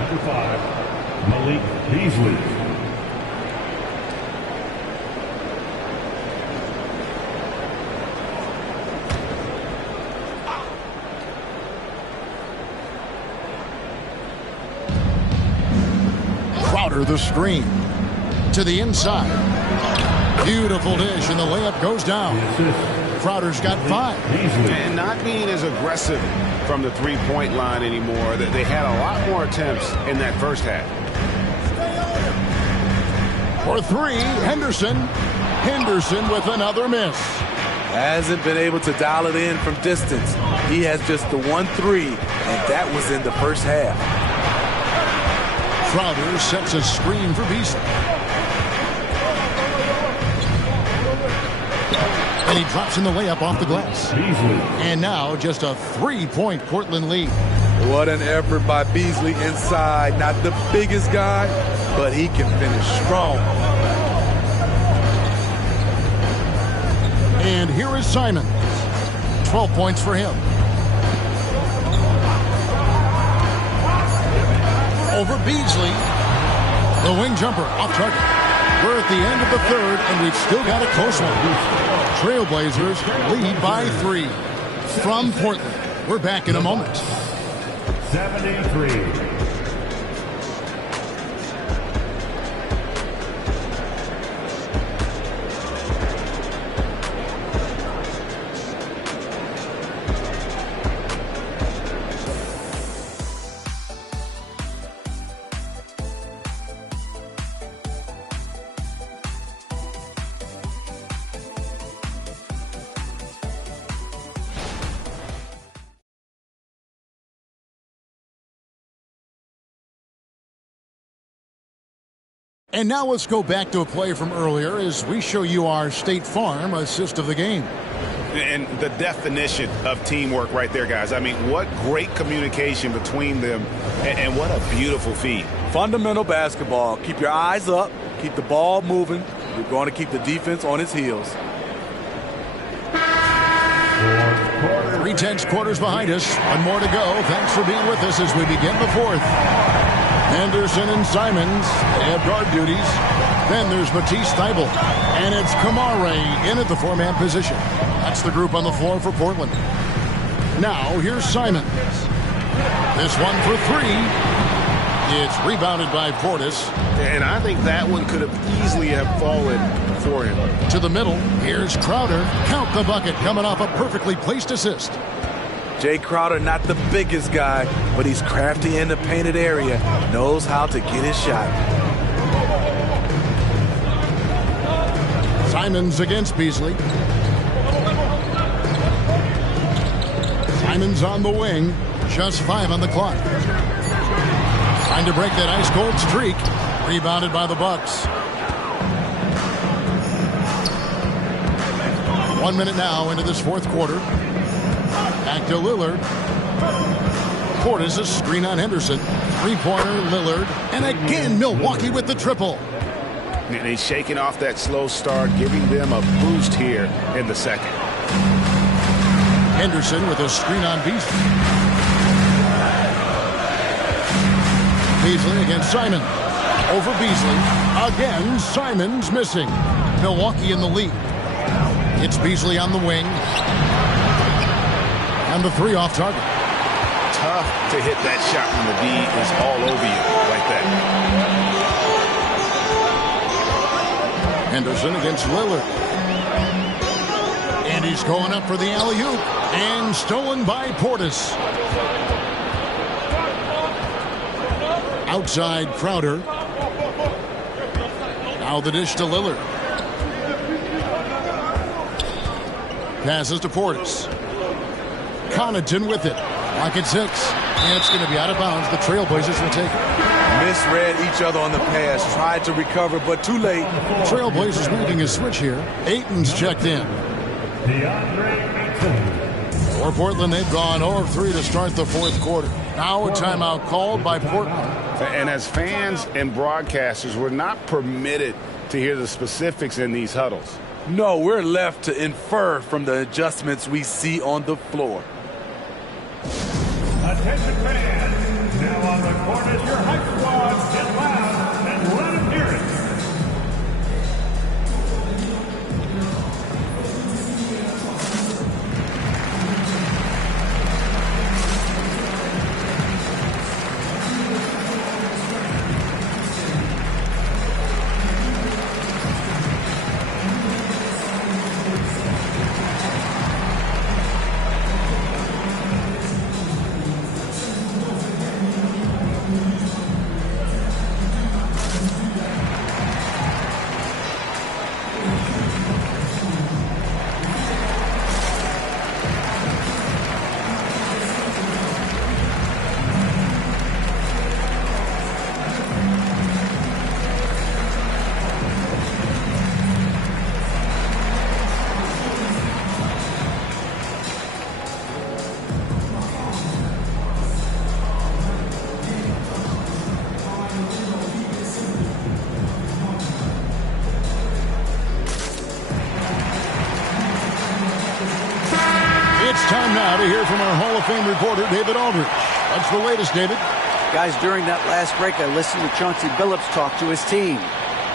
number 5, Malik Beasley. The screen to the inside. Beautiful dish, and the layup goes down. Crowder's got 5. And not being as aggressive from the three-point line anymore. They had a lot more attempts in that first half. For 3, Henderson. Henderson with another miss. Hasn't been able to dial it in from distance. He has just the 1-3, and that was in the first half. Crowder sets a screen for Beasley. And he drops in the layup off the glass. And now just a 3-point Portland lead. What an effort by Beasley inside. Not the biggest guy, but he can finish strong. And here is Simon. 12 points for him. Over Beasley. The wing jumper off target. We're at the end of the third, and we've still got a close one. Trailblazers lead by 3 from Portland. We're back in a moment. 73. And now let's go back to a play from earlier as we show you our State Farm assist of the game. And the definition of teamwork right there, guys. I mean, what great communication between them, and what a beautiful feed. Fundamental basketball. Keep your eyes up. Keep the ball moving. You're going to keep the defense on its heels. 3/10 quarters behind us. One more to go. Thanks for being with us as we begin the fourth. Henderson and Simons have guard duties. Then there's Matisse Thybulle. And it's Kamare in at the 4-man position. That's the group on the floor for Portland. Now, here's Simons. This one for 3. It's rebounded by Portis. And I think that one could have easily have fallen for him. To the middle, here's Crowder. Count the bucket coming off a perfectly placed assist. Jay Crowder, not the biggest guy, but he's crafty in the painted area. Knows how to get his shot. Simons against Beasley. Simons on the wing. Just 5 on the clock. Trying to break that ice-cold streak. Rebounded by the Bucks. 1 minute now into this fourth quarter. Back to Lillard. Portis a screen on Henderson. 3-pointer, Lillard. And again, Milwaukee with the triple. And he's shaking off that slow start, giving them a boost here in the second. Henderson with a screen on Beasley. Beasley against Simon. Over Beasley. Again, Simons missing. Milwaukee in the lead. It's Beasley on the wing. And the 3 off target. Tough to hit that shot when the D is all over you like that. Henderson against Lillard. And he's going up for the alley-oop. And stolen by Portis. Outside Crowder. Now the dish to Lillard. Passes to Portis. Connaughton with it. Lock at 6. And it's going to be out of bounds. The Trailblazers will take it. Misread each other on the pass. Tried to recover, but too late. Trailblazers making a switch here. Ayton's checked in. For Portland, they've gone 0 of 3 to start the fourth quarter. Now a timeout called by Portland. And as fans and broadcasters, we're not permitted to hear the specifics in these huddles. No, we're left to infer from the adjustments we see on the floor. Attention fans, now on the court is your hype squad. Get loud and let them hear it. from our Hall of Fame reporter, David Aldridge. What's the latest, David? Guys, during that last break, I listened to Chauncey Billups talk to his team.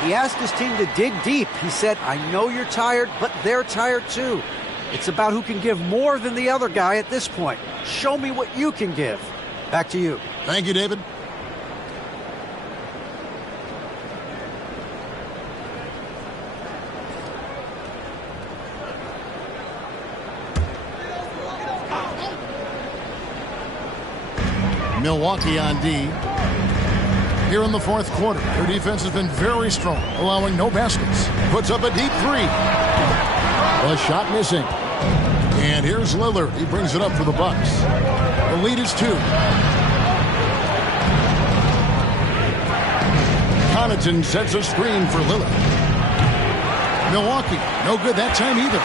He asked his team to dig deep. He said, I know you're tired, but they're tired too. It's about who can give more than the other guy at this point. Show me what you can give. Back to you. Thank you, David. Milwaukee on D. Here in the fourth quarter, their defense has been very strong, allowing no baskets. Puts up a deep three. The shot missing. And here's Lillard. He brings it up for the Bucks. The lead is 2. Connaughton sets a screen for Lillard. Milwaukee, no good that time either.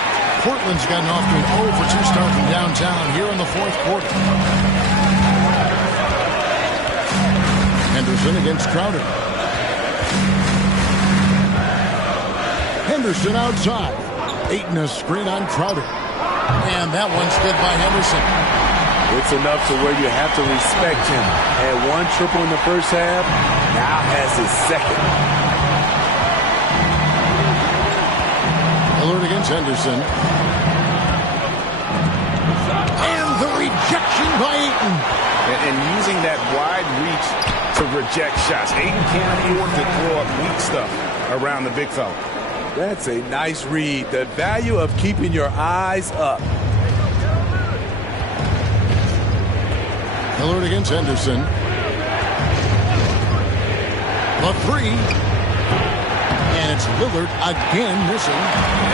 Portland's gotten off to an 0 for 2 start from downtown here in the fourth quarter. Henderson against Crowder. Henderson outside. Ayton a screen on Crowder. And that one's good by Henderson. It's enough to where you have to respect him. Had 1 triple in the first half, now has his second. Lillard against Henderson. And the rejection by Ayton. And using that wide reach to reject shots. Ayton can't afford to throw up weak stuff around the big fella. That's a nice read. The value of keeping your eyes up. Lillard against Henderson. The 3. And it's Lillard again missing.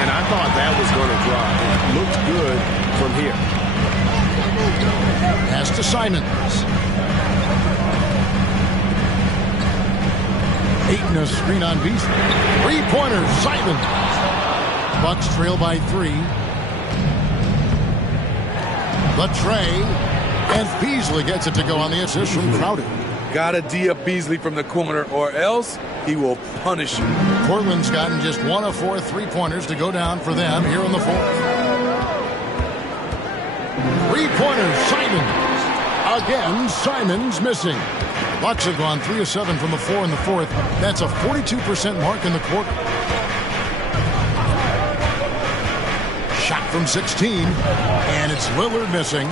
And I thought that was going to drop. It looked good from here. Pass to Simons. Ayton a screen on Beasley. 3-pointer, Simons. Bucks trail by 3. The tray. And Beasley gets it to go on the assist from Crowder. Gotta D up Beasley from the corner, or else he will punish you. Portland's gotten just 1 of 4 3-pointers to go down for them here in the fourth. 3-pointer, Simons. Again, Simons missing. Bucks have gone 3 of 7 from the floor in the fourth. That's a 42% mark in the quarter. Shot from 16, and it's Lillard missing.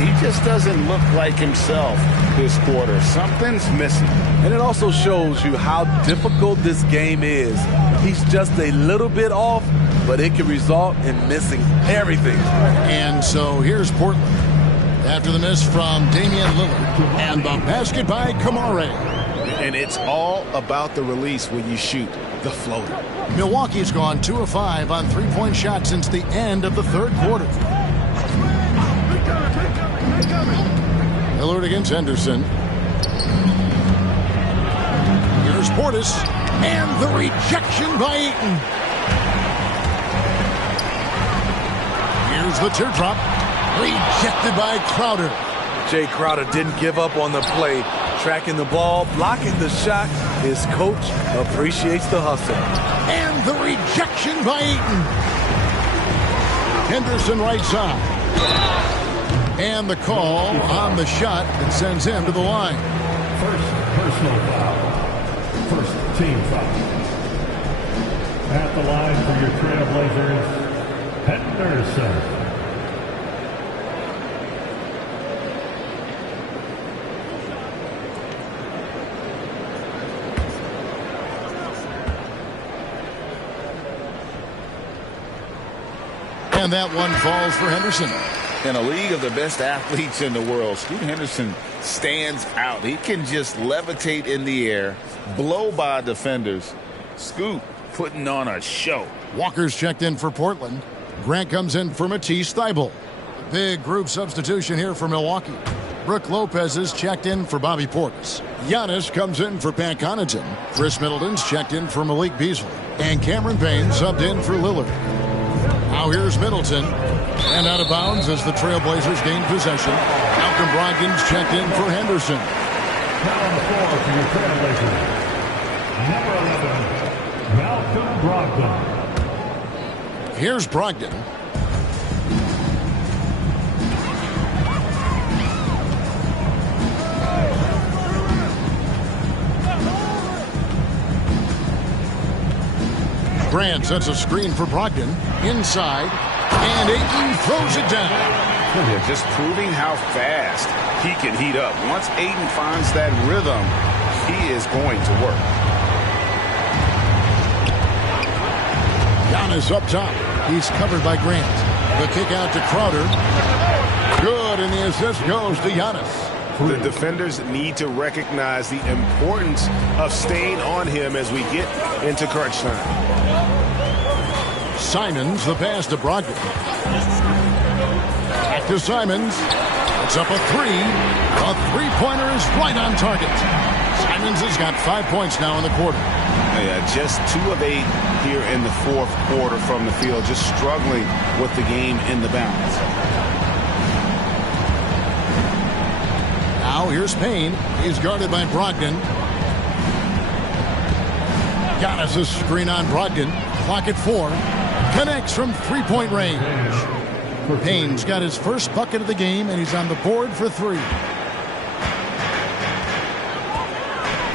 He just doesn't look like himself this quarter. Something's missing. And it also shows you how difficult this game is. He's just a little bit off, but it can result in missing everything. And so here's Portland. After the miss from Damian Lillard, and the basket by Kamare. And it's all about the release when you shoot the floater. Milwaukee's gone 2 of 5 on 3-point shots since the end of the third quarter. Lillard against Henderson. Here's Portis, and the rejection by Ayton. Here's the teardrop. Rejected by Crowder. Jay Crowder didn't give up on the play. Tracking the ball, blocking the shot. His coach appreciates the hustle. And the rejection by Ayton. Henderson right side. And the call on the shot that sends him to the line. First personal foul. First team foul. At the line for your Trailblazers, Henderson. And that one falls for Henderson. In a league of the best athletes in the world, Scoot Henderson stands out. He can just levitate in the air, blow by defenders. Scoot putting on a show. Walker's checked in for Portland. Grant comes in for Matisse Thybulle. Big group substitution here for Milwaukee. Brook Lopez is checked in for Bobby Portis. Giannis comes in for Pat Connaughton. Chris Middleton's checked in for Malik Beasley. And Cameron Payne subbed in for Lillard. Now here's Middleton. And out of bounds as the Trailblazers gain possession. Malcolm Brogdon's checked in for Henderson. Now on the floor for your Trailblazers, number 11, Malcolm Brogdon. Here's Brogdon. Grant sets a screen for Brogdon. Inside. And Ayton throws it down. Yeah, just proving how fast he can heat up. Once Ayton finds that rhythm, he is going to work. Giannis up top. He's covered by Grant. The kick out to Crowder. Good, and the assist goes to Giannis. The defenders need to recognize the importance of staying on him as we get into crunch time. Simons, the pass to Brogdon. Back to Simons. It's up a three. A three-pointer is right on target. Simons has got 5 points now in the quarter. Yeah, just 2 of 8 here in the fourth quarter from the field. Just struggling with the game in the balance. Now here's Payne. He's guarded by Brogdon. Giannis' screen on Brogdon. Clock at 4. Connects from three-point range. Payne's got his first bucket of the game, and he's on the board for 3. The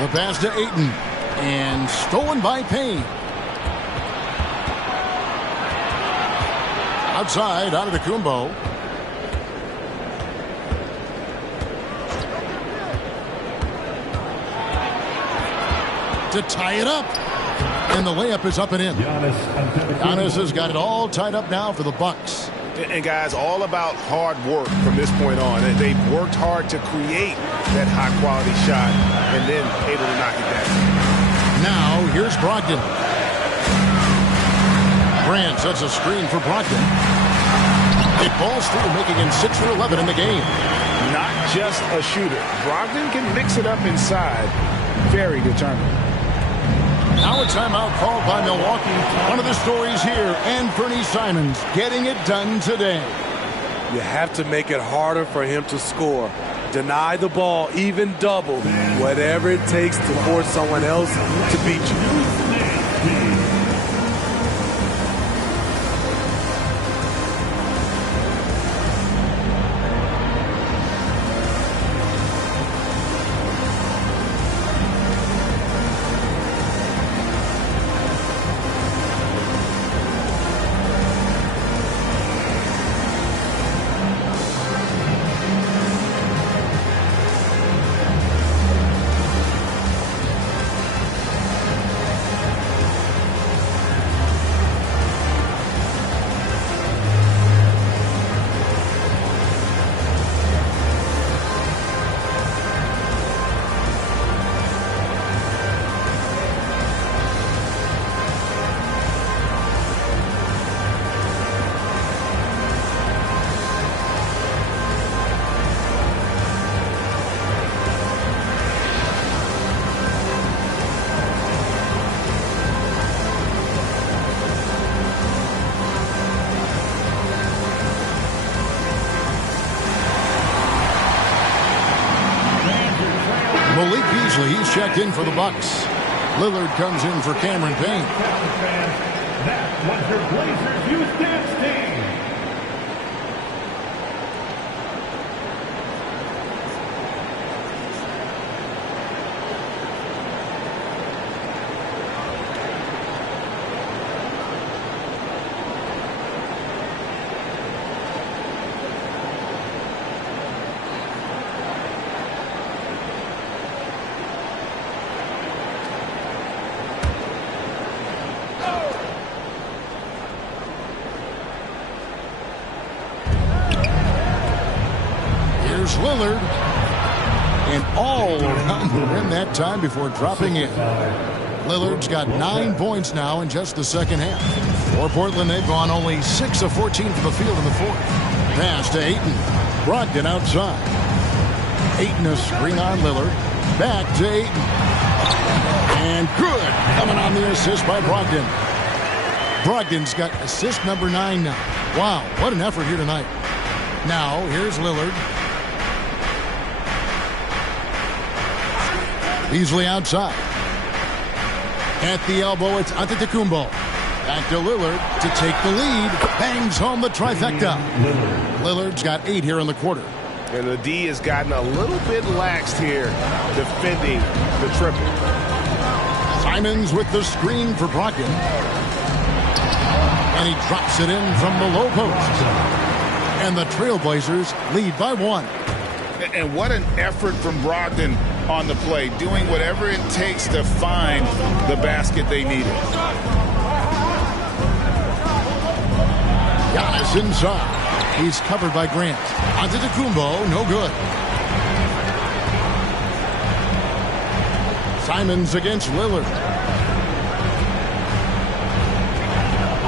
pass to Ayton. And stolen by Payne. Outside, out of the Kumbo. To tie it up. And the layup is up and in. Giannis has got it all tied up now for the Bucks. And guys, all about hard work from this point on. They've worked hard to create that high-quality shot and then able to knock it down. Now, here's Brogdon. Grant sets a screen for Brogdon. It falls through, making him 6 for 11 in the game. Not just a shooter. Brogdon can mix it up inside. Very determined. Now a timeout called by Milwaukee. One of the stories here, Anthony Simons getting it done today. You have to make it harder for him to score. Deny the ball, even double, whatever it takes to force someone else to beat you. He's checked in for the Bucks. Lillard comes in for Cameron Payne. That was your Blazers Youth Dance Team. Lillard, and all around the rim that time before dropping in. Lillard's got 9 points now in just the second half. For Portland, they've gone only 6 of 14 from the field in the fourth. Pass to Ayton. Brogdon outside. Ayton a screen on Lillard. Back to Ayton. And good. Coming on the assist by Brogdon. Brogdon's got assist number 9 now. Wow, what an effort here tonight. Now, here's Lillard. Beasley outside. At the elbow, it's Antetokounmpo. Back to Lillard to take the lead. Bangs home the trifecta. Lillard's got 8 here in the quarter. And the D has gotten a little bit laxed here defending the triple. Simons with the screen for Brogdon. And he drops it in from the low post. And the Trailblazers lead by 1. And what an effort from Brogdon on the play, doing whatever it takes to find the basket they needed. Giannis inside. He's covered by Grant. Antetokounmpo, no good. Simons against Lillard.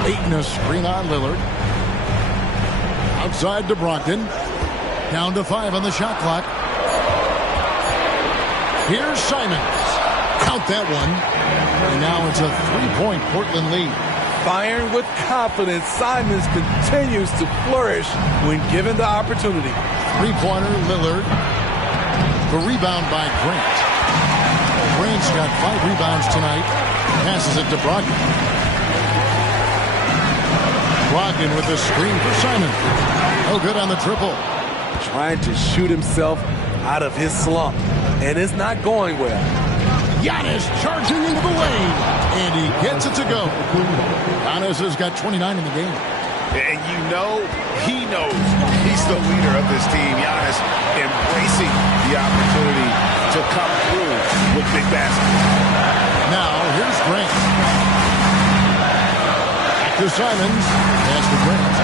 Ayton a screen on Lillard. Outside to Brogdon. Down to 5 on the shot clock. Here's Simons. Count that one. And now it's a 3-point Portland lead. Firing with confidence, Simons continues to flourish when given the opportunity. Three-pointer, Lillard. The rebound by Grant. Grant's got 5 rebounds tonight. Passes it to Brogdon. Brogdon with the screen for Simon. No good on the triple. Trying to shoot himself out of his slump, and it's not going well. Giannis charging into the lane, and he gets it to go. Giannis has got 29 in the game. And you know, he knows he's the leader of this team. Giannis embracing the opportunity to come through with big baskets. Now, here's Grant. Back to Simons. Pass to Grant.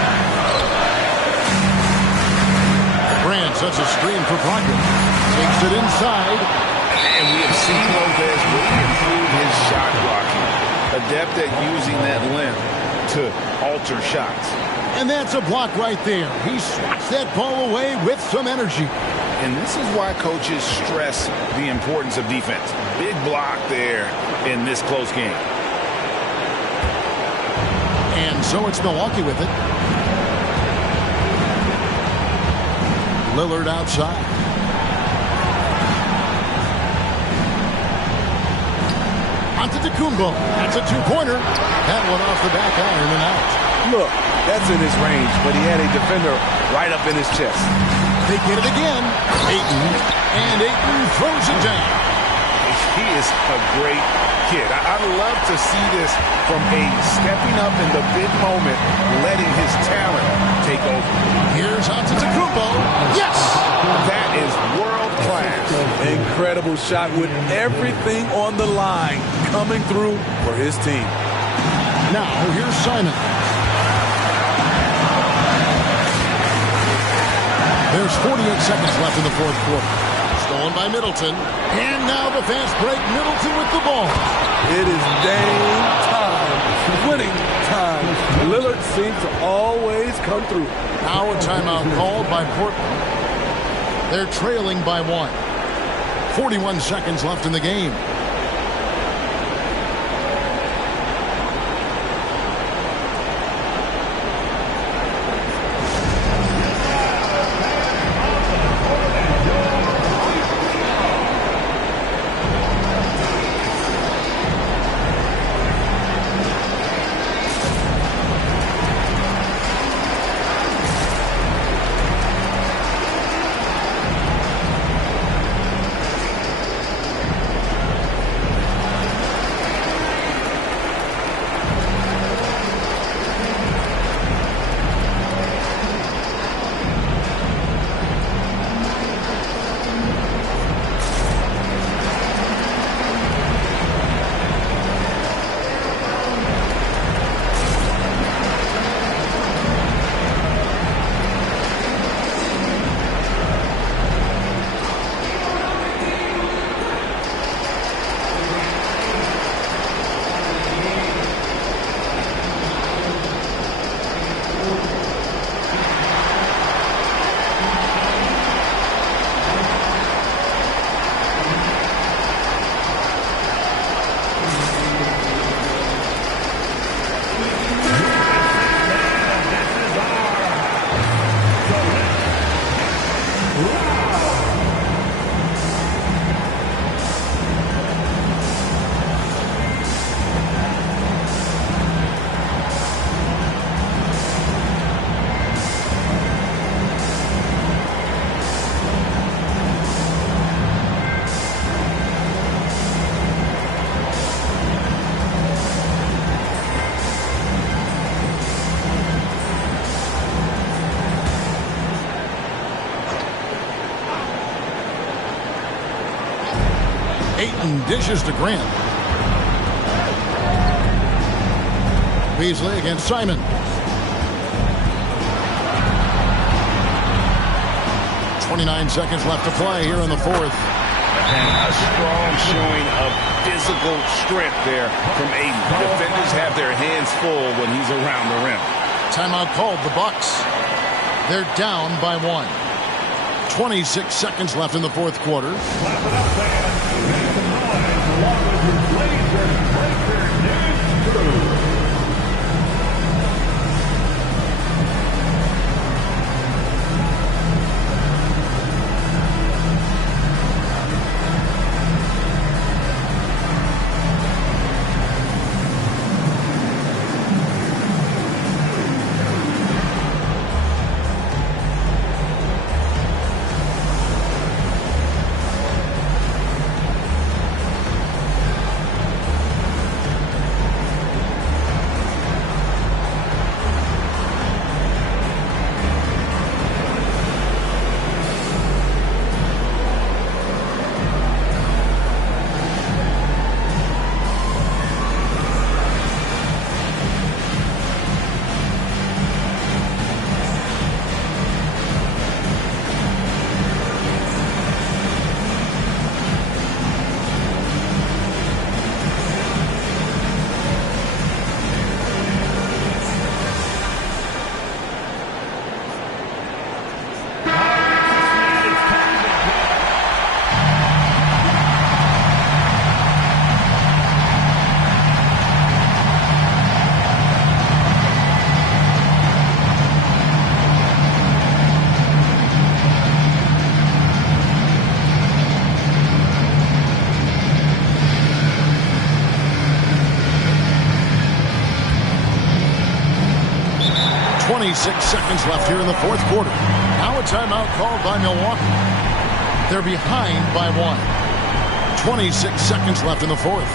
Grant sets a screen for Brogdon. Takes it inside. And we have seen Lopez really improve his shot blocking. Adept at using that length to alter shots. And that's a block right there. He swats that ball away with some energy. And this is why coaches stress the importance of defense. Big block there in this close game. And so it's Milwaukee with it. Lillard outside. Antetokounmpo. That's a 2-pointer. That one off the back iron and out. Look, that's in his range, but he had a defender right up in his chest. They get it again. Ayton. And Ayton throws it down. He is a great kid. I love to see this from a stepping up in the big moment, letting his talent take over. Here's Antetokounmpo. Yes! That is world class. Incredible shot with everything on the line coming through for his team. Now, here's Simon. There's 48 seconds left in the fourth quarter. Stolen by Middleton. And now the fast break. Middleton with the ball. It is game time. Winning time. Lillard seems to always come through. Now a timeout called by Portland. They're trailing by 1. 41 seconds left in the game. Ayton dishes to Grant. Beasley against Simon. .29 seconds left to play here in the fourth. And a strong showing of physical strength there from Ayton. Defenders have their hands full when he's around the rim. Timeout called. The Bucks. They're down by 1. 26 seconds left in the fourth quarter. Clap it up, fans. Make some noise along with your Blazers Breaker News crew. Seconds left here in the fourth quarter. Now a timeout called by Milwaukee. They're behind by 1. 26 seconds left in the fourth.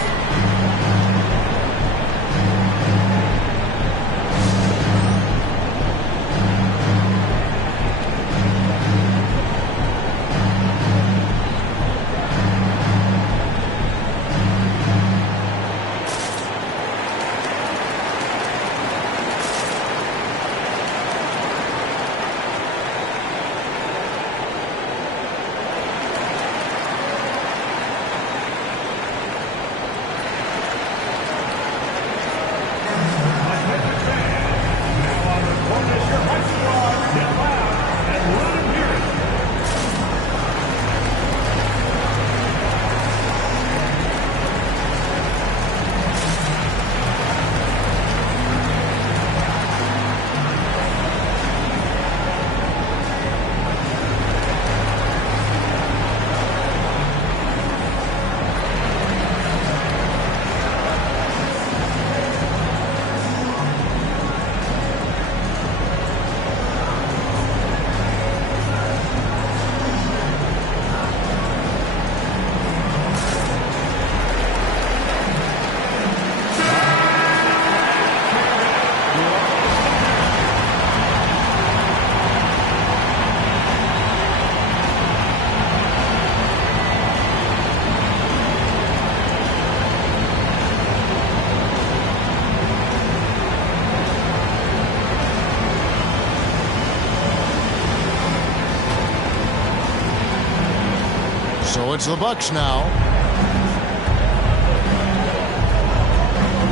So it's the Bucks now.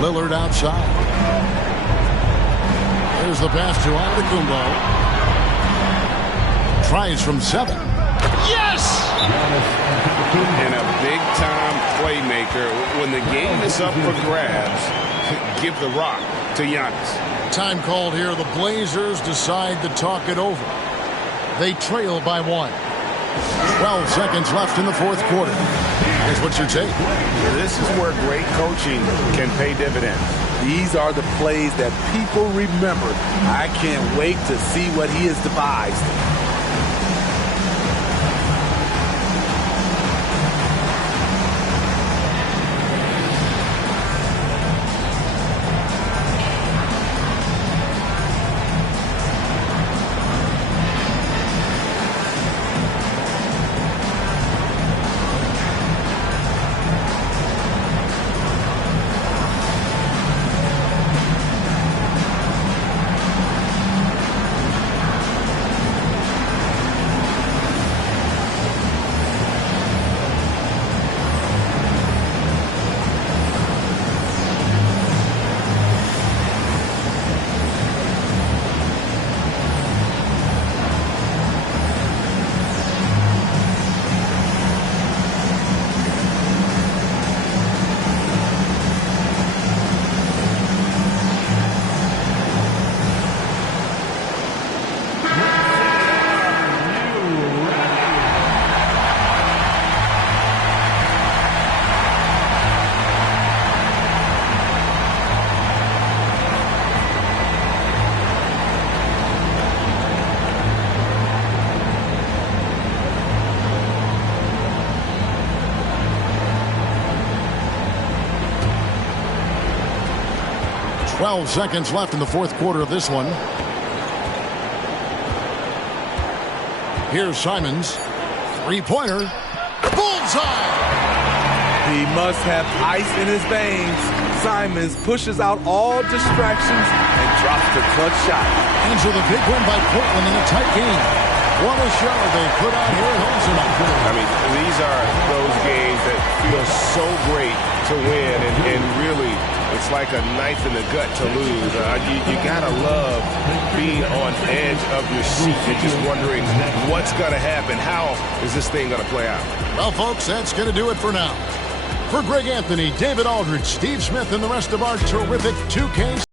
Lillard outside. There's the pass to Antetokounmpo. Tries from 7. Yes! And a big-time playmaker. When the game is up for grabs, give the rock to Giannis. Time called here. The Blazers decide to talk it over. They trail by 1. 12 seconds left in the fourth quarter. Here's what's your take. This is where great coaching can pay dividends. These are the plays that people remember. I can't wait to see what he has devised. 12 seconds left in the fourth quarter of this one. Here's Simons. Three-pointer. Bullseye! He must have ice in his veins. Simons pushes out all distractions and drops the clutch shot. And so the big win by Portland in a tight game. What a show they put on here at home tonight. I mean, these are those games that feel so great to win, and really, it's like a knife in the gut to lose. You gotta love being on edge of your seat and just wondering what's gonna happen. How is this thing gonna play out? Well, folks, that's gonna do it for now. For Greg Anthony, David Aldridge, Steve Smith, and the rest of our terrific 2K